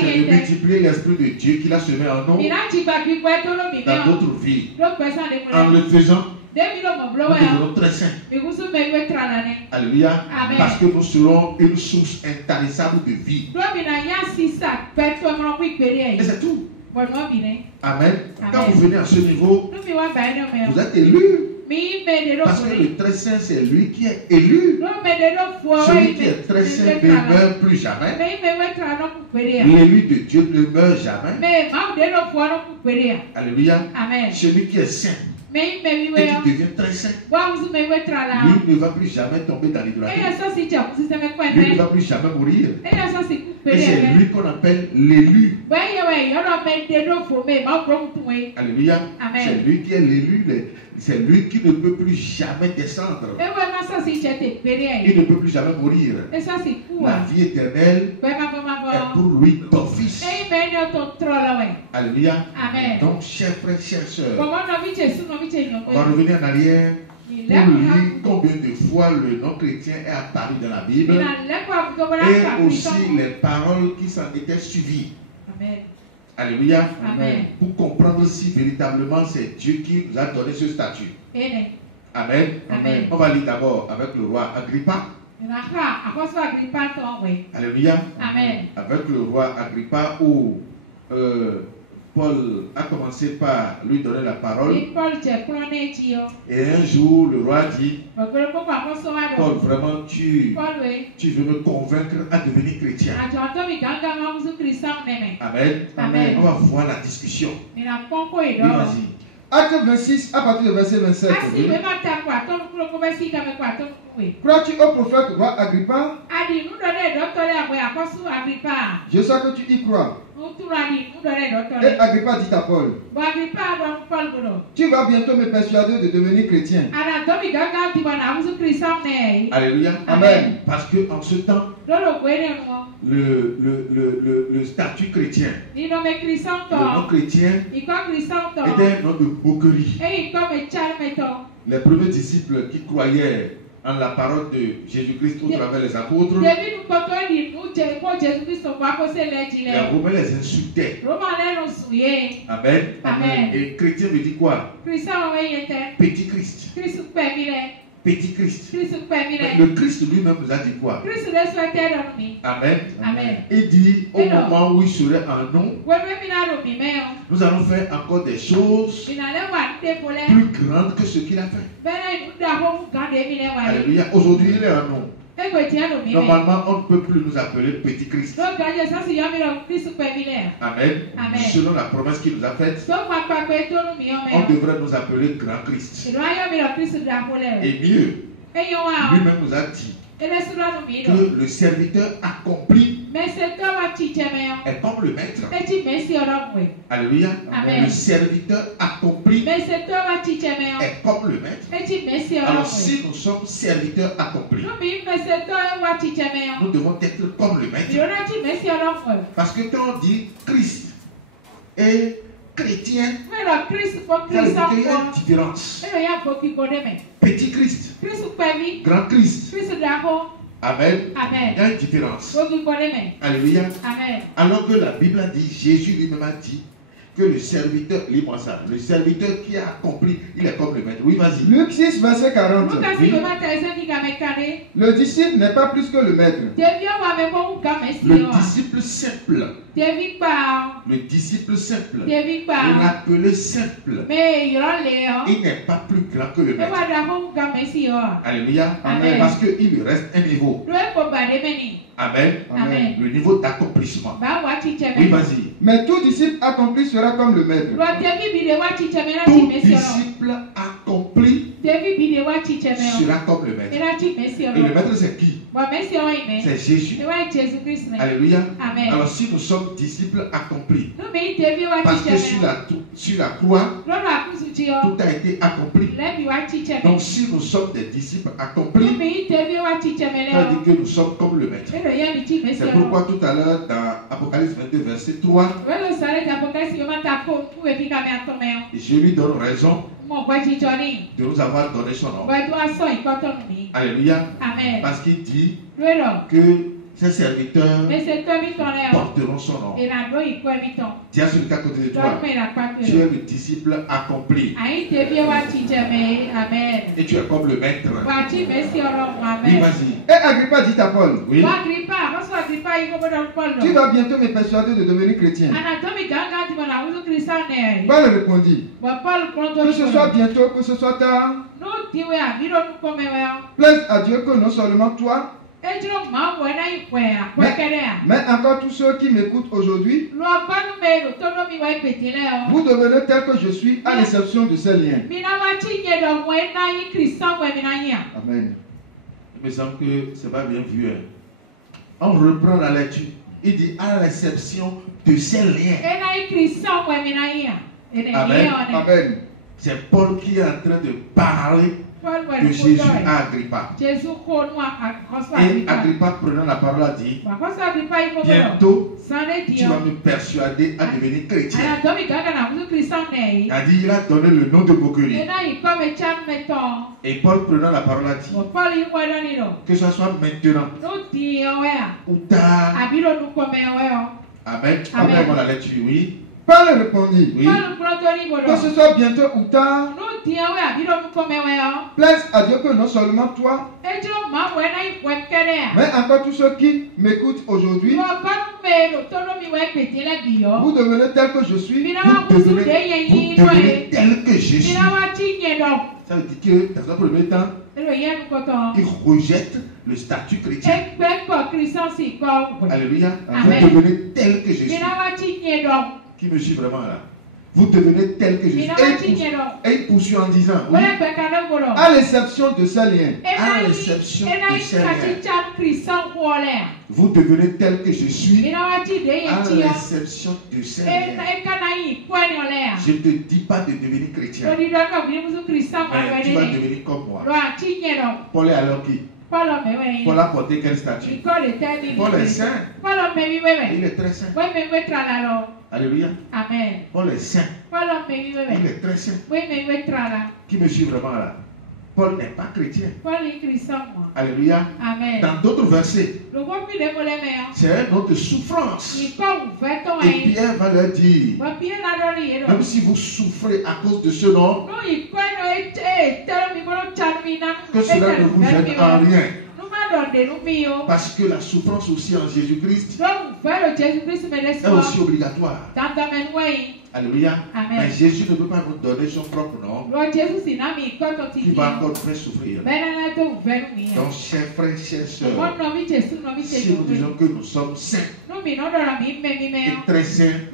C'est de multiplier l'Esprit de Dieu qu'il a semé en nous dans notre vie. En le faisant, nous devenons très saints. Alléluia. Parce que nous serons une source intarissable de vie. Et c'est tout. Amen. Quand vous venez à ce niveau, vous êtes élus. Parce que le très saint, c'est lui qui est élu. Celui qui est très saint ne meurt plus jamais. L'élu de Dieu ne meurt jamais. Alléluia. Celui qui est saint et qui devient très saint, lui ne va plus jamais tomber dans l'idolâtrie. Lui ne va plus jamais mourir. Et c'est lui qu'on appelle l'élu. Alléluia. C'est lui qui est l'élu. C'est lui qui ne peut plus jamais descendre. Il ne peut plus jamais mourir. La vie éternelle est pour lui d'office. Alléluia. Donc, chers frères, chères sœurs, on va revenir en arrière pour lire combien de fois le non-chrétien est apparu dans la Bible et aussi les paroles qui s'en étaient suivies. Alléluia. Pour comprendre si véritablement c'est Dieu qui nous a donné ce statut. Amen. On va lire d'abord avec le roi Agrippa. Alléluia. Avec le roi Agrippa où Paul a commencé par lui donner la parole. Et un jour, le roi dit, Paul, vraiment, tu veux me convaincre à devenir chrétien. Amen. On va voir la discussion. Oui, vas-y. Acte 26, à partir du verset 27. Crois-tu au prophète roi Agrippa? Je sais que tu y crois. Et Agrippa dit à Paul, tu vas bientôt me persuader de devenir chrétien. Alléluia. Amen. Parce que en ce temps, le statut chrétien, le nom chrétien était un nom de moquerie. Les premiers disciples qui croyaient en la parole de Jésus-Christ au travers les apôtres, les Romains les insultaient. Amen. Et chrétien veut dire quoi? Petit Christ. Petit Christ. Le Christ lui-même nous a dit quoi? Amen. Il dit au moment où il serait en nous, nous allons faire encore des choses plus grandes que ce qu'il a fait. Alléluia. Aujourd'hui, il est en nous. Normalement, on ne peut plus nous appeler Petit Christ. Amen. Selon la promesse qu'il nous a faite, on devrait nous appeler Grand Christ. Et mieux, lui-même nous a dit que le serviteur accompli est comme le maître. Alléluia. Le serviteur accompli est comme le maître. Alors si nous sommes serviteurs accomplis, nous devons être comme le maître. Parce que quand on dit Christ et chrétien, il y a une différence. Petit Christ, grand Christ. Amen. Il y a une différence. Alléluia. Alors que la Bible a dit, Jésus lui-même a dit que le serviteur, lis-moi ça, le serviteur qui a accompli, il est comme le maître. Oui, vas-y. Luc 6, verset 40. Oui. Le disciple n'est pas plus que le maître. Le disciple simple. Le disciple simple. L'appelé simple. Il n'est pas plus grand que le maître. Alléluia. Amen. Parce qu'il lui reste un niveau. Amen. Le niveau d'accomplissement. Oui, vas-y. Mais tout disciple accompli sera comme le maître. Tout disciple accompli sera comme le maître. Et le maître, c'est qui? C'est Jésus. Alléluia. Amen. Alors si nous sommes disciples accomplis, parce que sur la croix, tout a été accompli. Donc si nous sommes des disciples accomplis, ça veut dire que nous sommes comme le Maître. C'est pourquoi tout à l'heure dans Apocalypse 22 verset 3, je lui donne raison de nous avoir donné son nom. Alléluia. Amen. Parce qu'il dit que ses serviteurs porteront son nom. Dis à celui qui est à côté de toi, tu es le disciple accompli. Et tu es comme le Maître. Oui, vas-y. Et Agrippa dit à Paul, oui. Tu vas bientôt me persuader de devenir chrétien. Paul répondit, que ce soit bientôt, que ce soit tard, plaise à Dieu que non seulement toi, mais encore tous ceux qui m'écoutent aujourd'hui, vous devenez tel que je suis, à l'exception de ces liens. Amen. Il me semble que c'est pas bien vu. On reprend la lecture. Il dit à l'exception de ces liens. Amen. Amen. C'est Paul qui est en train de parler de Jésus à Agrippa. Et Agrippa prenant la parole a dit, bientôt tu vas me persuader à devenir chrétien. A dit, il a donné le nom de Bogueli. Et Paul prenant la parole a dit, que ce soit maintenant ou tard. Amen. Amen. On la lecture, oui. Paul répondit, oui. Que ce soit bientôt ou tard, plaise à Dieu que non seulement toi, mais encore tous ceux qui m'écoutent aujourd'hui, vous devenez tel que je suis. Vous devenez tel que je suis. Ça veut dire que dans un premier temps, il rejette le statut chrétien. Alléluia. Vous devenez tel que je suis. Qui me suit vraiment là? Vous devenez tel que je suis. Et il poursuit en disant, oui, à l'exception de ces liens. À l'exception de ces liens. Vous devenez tel que je suis. À l'exception de ces liens. Je ne te dis pas de devenir chrétien. Mais tu vas devenir comme moi. Paul est alors qui? Paul a porté quel statut? Paul est saint. Il est très saint. Alléluia. Amen. Paul est saint. Il est très saint. Qui me suit vraiment là? Paul n'est pas chrétien. Alléluia. Amen. Dans d'autres versets, c'est une autre souffrance. Et Pierre va leur dire, même si vous souffrez à cause de ce nom, que cela ne vous gêne en rien. Parce que la souffrance aussi en Jésus-Christ est aussi obligatoire. Alléluia. Amen. Mais Jésus ne peut pas nous donner son propre nom qui va encore faire souffrir. Donc, chers frères, chers sœurs, si nous disons que nous sommes saints et très saints,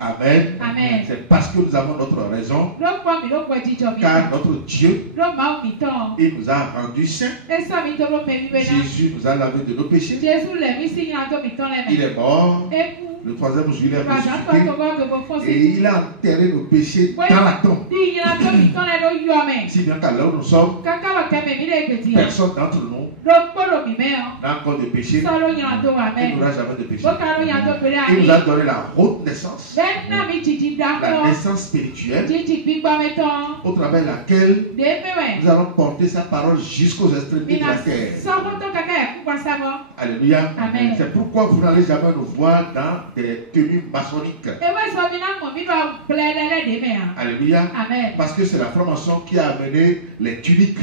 Amen. Amen. C'est parce que nous avons notre raison, car notre Dieu, il nous a rendus saints. Jésus nous a lavé de nos péchés. Il est mort. Le troisième jour, il est ressuscité. Et il a enterré nos péchés dans la tombe. Si bien qu'à l'heure où nous sommes, personne d'entre nous n'a encore de péché. Il n'aura jamais de péché. Il nous a donné la haute naissance, la naissance spirituelle, au travers de laquelle nous allons porter sa parole jusqu'aux extrémités de la terre. Alléluia. Amen. C'est pourquoi vous n'allez jamais nous voir dans des tenues maçonniques. Alléluia. Amen. Parce que c'est la franc-maçon qui a amené les tuniques.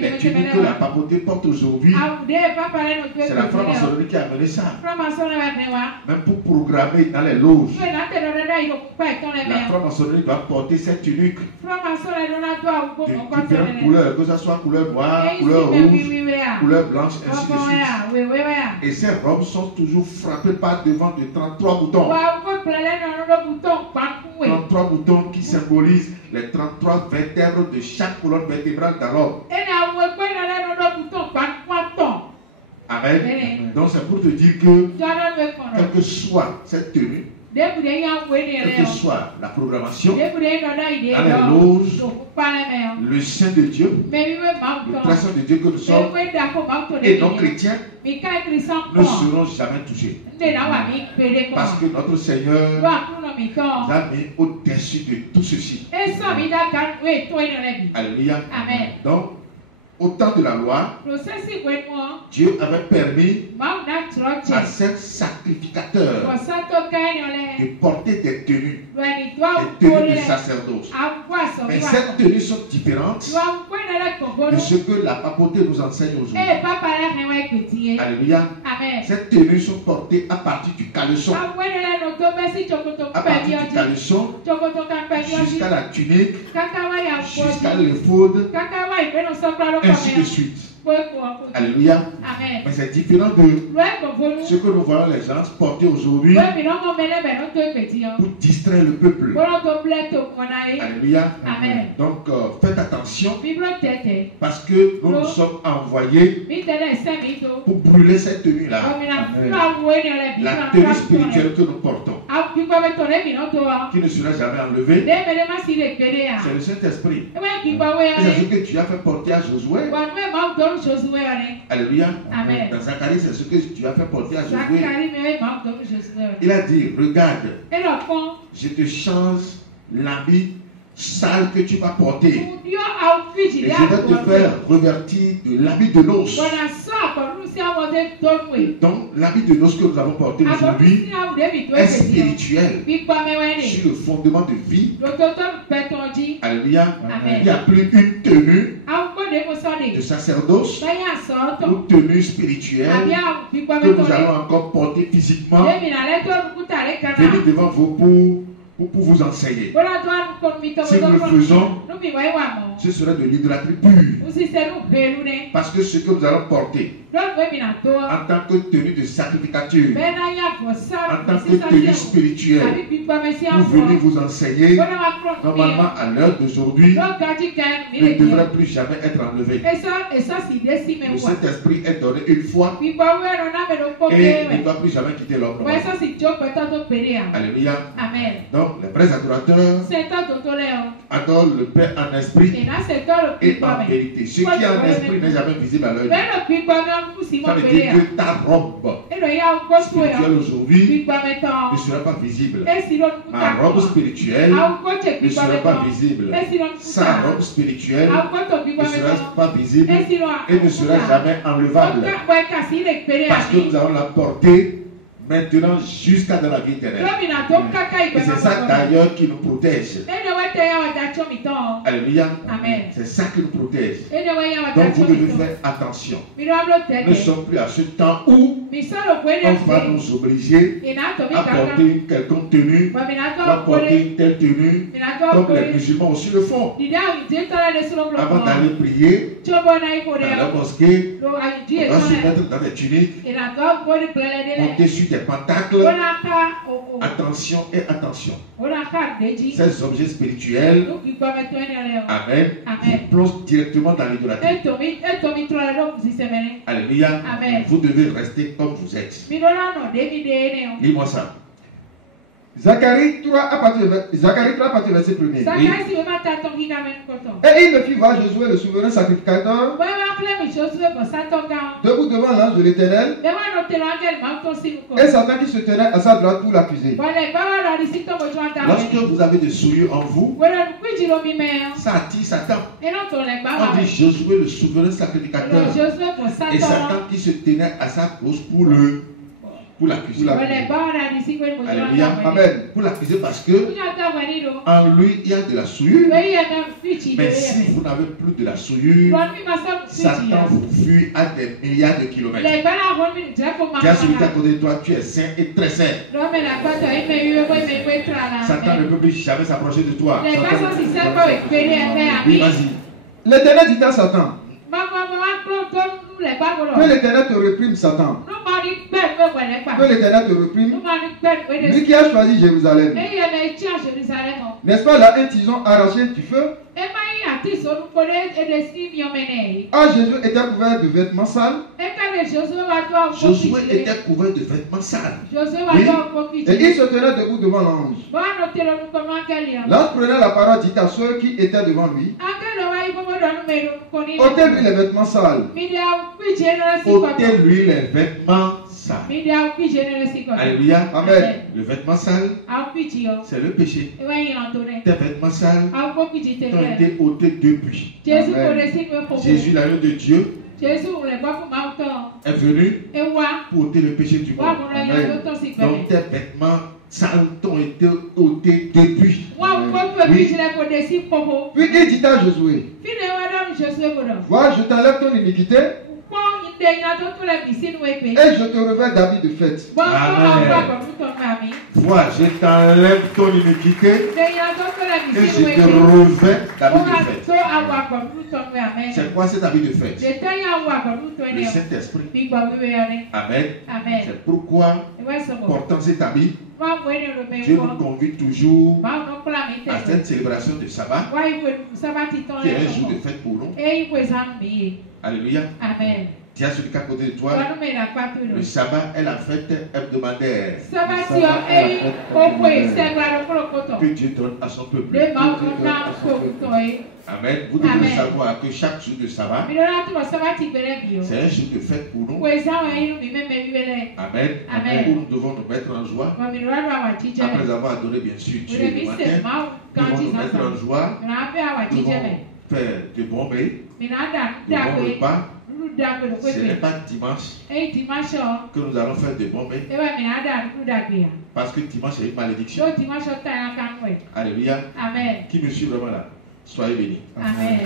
Les tuniques que la papauté porte aujourd'hui. C'est la franc-maçonnerie qui a amené ça. Même pour programmer dans les loges. La franc-maçonnerie doit porter cette tunique de différentes couleurs, que ce soit couleur noire, couleur rouge, couleur blanche, ainsi de suite. Et ces robes sont toujours frappées par devant de 33 boutons. 33 boutons qui symbolisent les 33 vertèbres de chaque colonne vertébrale dans l'homme. Amen. Donc c'est pour te dire que quelle que soit cette tenue, quelle que soit la programmation, dans les loges, le Saint de Dieu, le très Saint de Dieu que nous sommes, et non chrétiens, ne seront jamais touchés. Parce que notre Seigneur nous a mis au-dessus de tout ceci. Alléluia. Donc, au temps de la loi, Dieu avait permis à ces sacrificateurs de porter des tenues de sacerdoce. Mais ces tenues sont différentes de ce que la papauté nous enseigne aujourd'hui. Alléluia. Ces tenues sont portées à partir du caleçon. À partir du caleçon jusqu'à la tunique, jusqu'à l'éphod, ainsi de suite. Alléluia. Mais c'est différent de ce que nous voyons les gens porter aujourd'hui pour distraire le peuple. Alléluia. Donc faites attention parce que nous nous sommes envoyés pour brûler cette tenue-là. La tenue spirituelle que nous portons, qui ne sera jamais enlevée, c'est le Saint-Esprit. C'est ce que tu as fait porter à Josué. Alléluia. Dans Zacharie, c'est ce que tu as fait porter à Josué. Il a dit, regarde, je te change l'habit sale que tu vas porter. Et je vais te faire revertir de l'habit de noces. Donc, l'habit de noces que nous avons porté aujourd'hui est spirituel sur le fondement de vie. Alléluia. Il n'y a plus une tenue de sacerdoce ou tenue spirituelle que nous allons encore porter physiquement. Venez devant vous pour vous enseigner. Si nous le faisons, ce serait de l'idolâtrie pure. Parce que ce que nous allons porter en tant que tenue de sacrificature, en tant que tenue spirituelle, vous venez vous enseigner, normalement à l'heure d'aujourd'hui, ne devrait plus jamais être enlevé. Le Saint-Esprit est donné une fois et ne doit plus jamais quitter l'homme. Alléluia. Donc, les vrais adorateurs adorent le Père en esprit et en vérité. Ce qui est en esprit n'est jamais visible à l'œil. Ça veut dire que ta robe spirituelle aujourd'hui ne sera pas visible. Ma robe spirituelle ne sera pas visible. Sa robe spirituelle ne sera pas visible et ne sera jamais enlevable. Parce que nous allons la porter maintenant jusqu'à dans la vie éternelle. Et c'est ça d'ailleurs qui nous protège. Alléluia. C'est ça qui nous protège. Donc vous devez faire attention. Nous ne sommes plus à ce temps où on va nous obliger à porter une quelconque tenue, à porter une telle tenue, comme les musulmans aussi le font. Avant d'aller prier dans leur mosquée, on va se mettre dans des tuniques, monter sur des pentacles. Attention et attention. Ces objets spirituels, amen, ils plongent directement dans l'idolâtrie. Alléluia. Vous devez rester comme vous êtes. Lis-moi ça. Zacharie 3 à partir du verset 1er. Et il me fit voir Josué le souverain sacrificateur debout devant l'ange de l'Éternel et Satan qui se tenait à sa droite pour l'accuser. Lorsque vous avez des souillures en vous, ça attire Satan. On dit Josué le souverain sacrificateur et Satan qui se tenait à sa gauche pour l'accuser. Alléluia. Amen. Pour l'accuser parce que en lui il y a de la souillure. Mais si vous n'avez plus de la souillure, Satan vous fuit à des milliards de kilomètres. Dis à celui qui est à côté de toi, tu es saint et très saint. Satan ne peut plus jamais s'approcher de toi. Oui, vas-y. L'Éternel dit à Satan, que l'Éternel te réprime, Satan. Que l'Éternel te réprime. Lui qui a choisi Jérusalem. N'est-ce pas là un tison arraché du feu? Ah, Jésus était couvert de vêtements sales. Josué était couvert de vêtements sales. Oui. Et il se tenait debout devant l'ange. L'ange prenait la parole, dit à ceux qui étaient devant lui: ôtez-lui les vêtements sales. Ôtez-lui les vêtements sales. Alléluia. Amen. Le vêtement sale, c'est le péché. Tes vêtements sales ont été ôtés depuis. Amen. Jésus, l'agneau de Dieu, est venu pour ôter le péché du monde. Amen. Donc tes vêtements sales ont été ôtés depuis. Oui. Puis il dit à Josué: voilà, je t'enlève ton iniquité et je te revêts d'habits de fête. Amen. Voilà, je t'enlève ton iniquité et je te revêts d'habits de fête. C'est quoi cet habit de fête? Le Saint-Esprit. Amen. C'est pourquoi, portant cet habit, Dieu nous convie toujours à cette célébration de sabbat, qui est un jour de fête pour nous. Alléluia. Amen. Tiens celui qui est à côté de toi. Le sabbat est la fête hebdomadaire que Dieu donne à son peuple. Amen. Vous devez savoir que chaque jour de sabbat, c'est un jour de fête pour nous. Amen. Où nous devons nous mettre en joie. Après avoir adoré bien sûr Dieu le matin, nous devons nous mettre en joie. Nous devons faire de bons mets, de bons repas. Ce n'est pas dimanche que nous allons faire de bons mets. Parce que dimanche c'est une malédiction. Alléluia. Amen. Qui me suit vraiment là? Soyez bénis. Amen.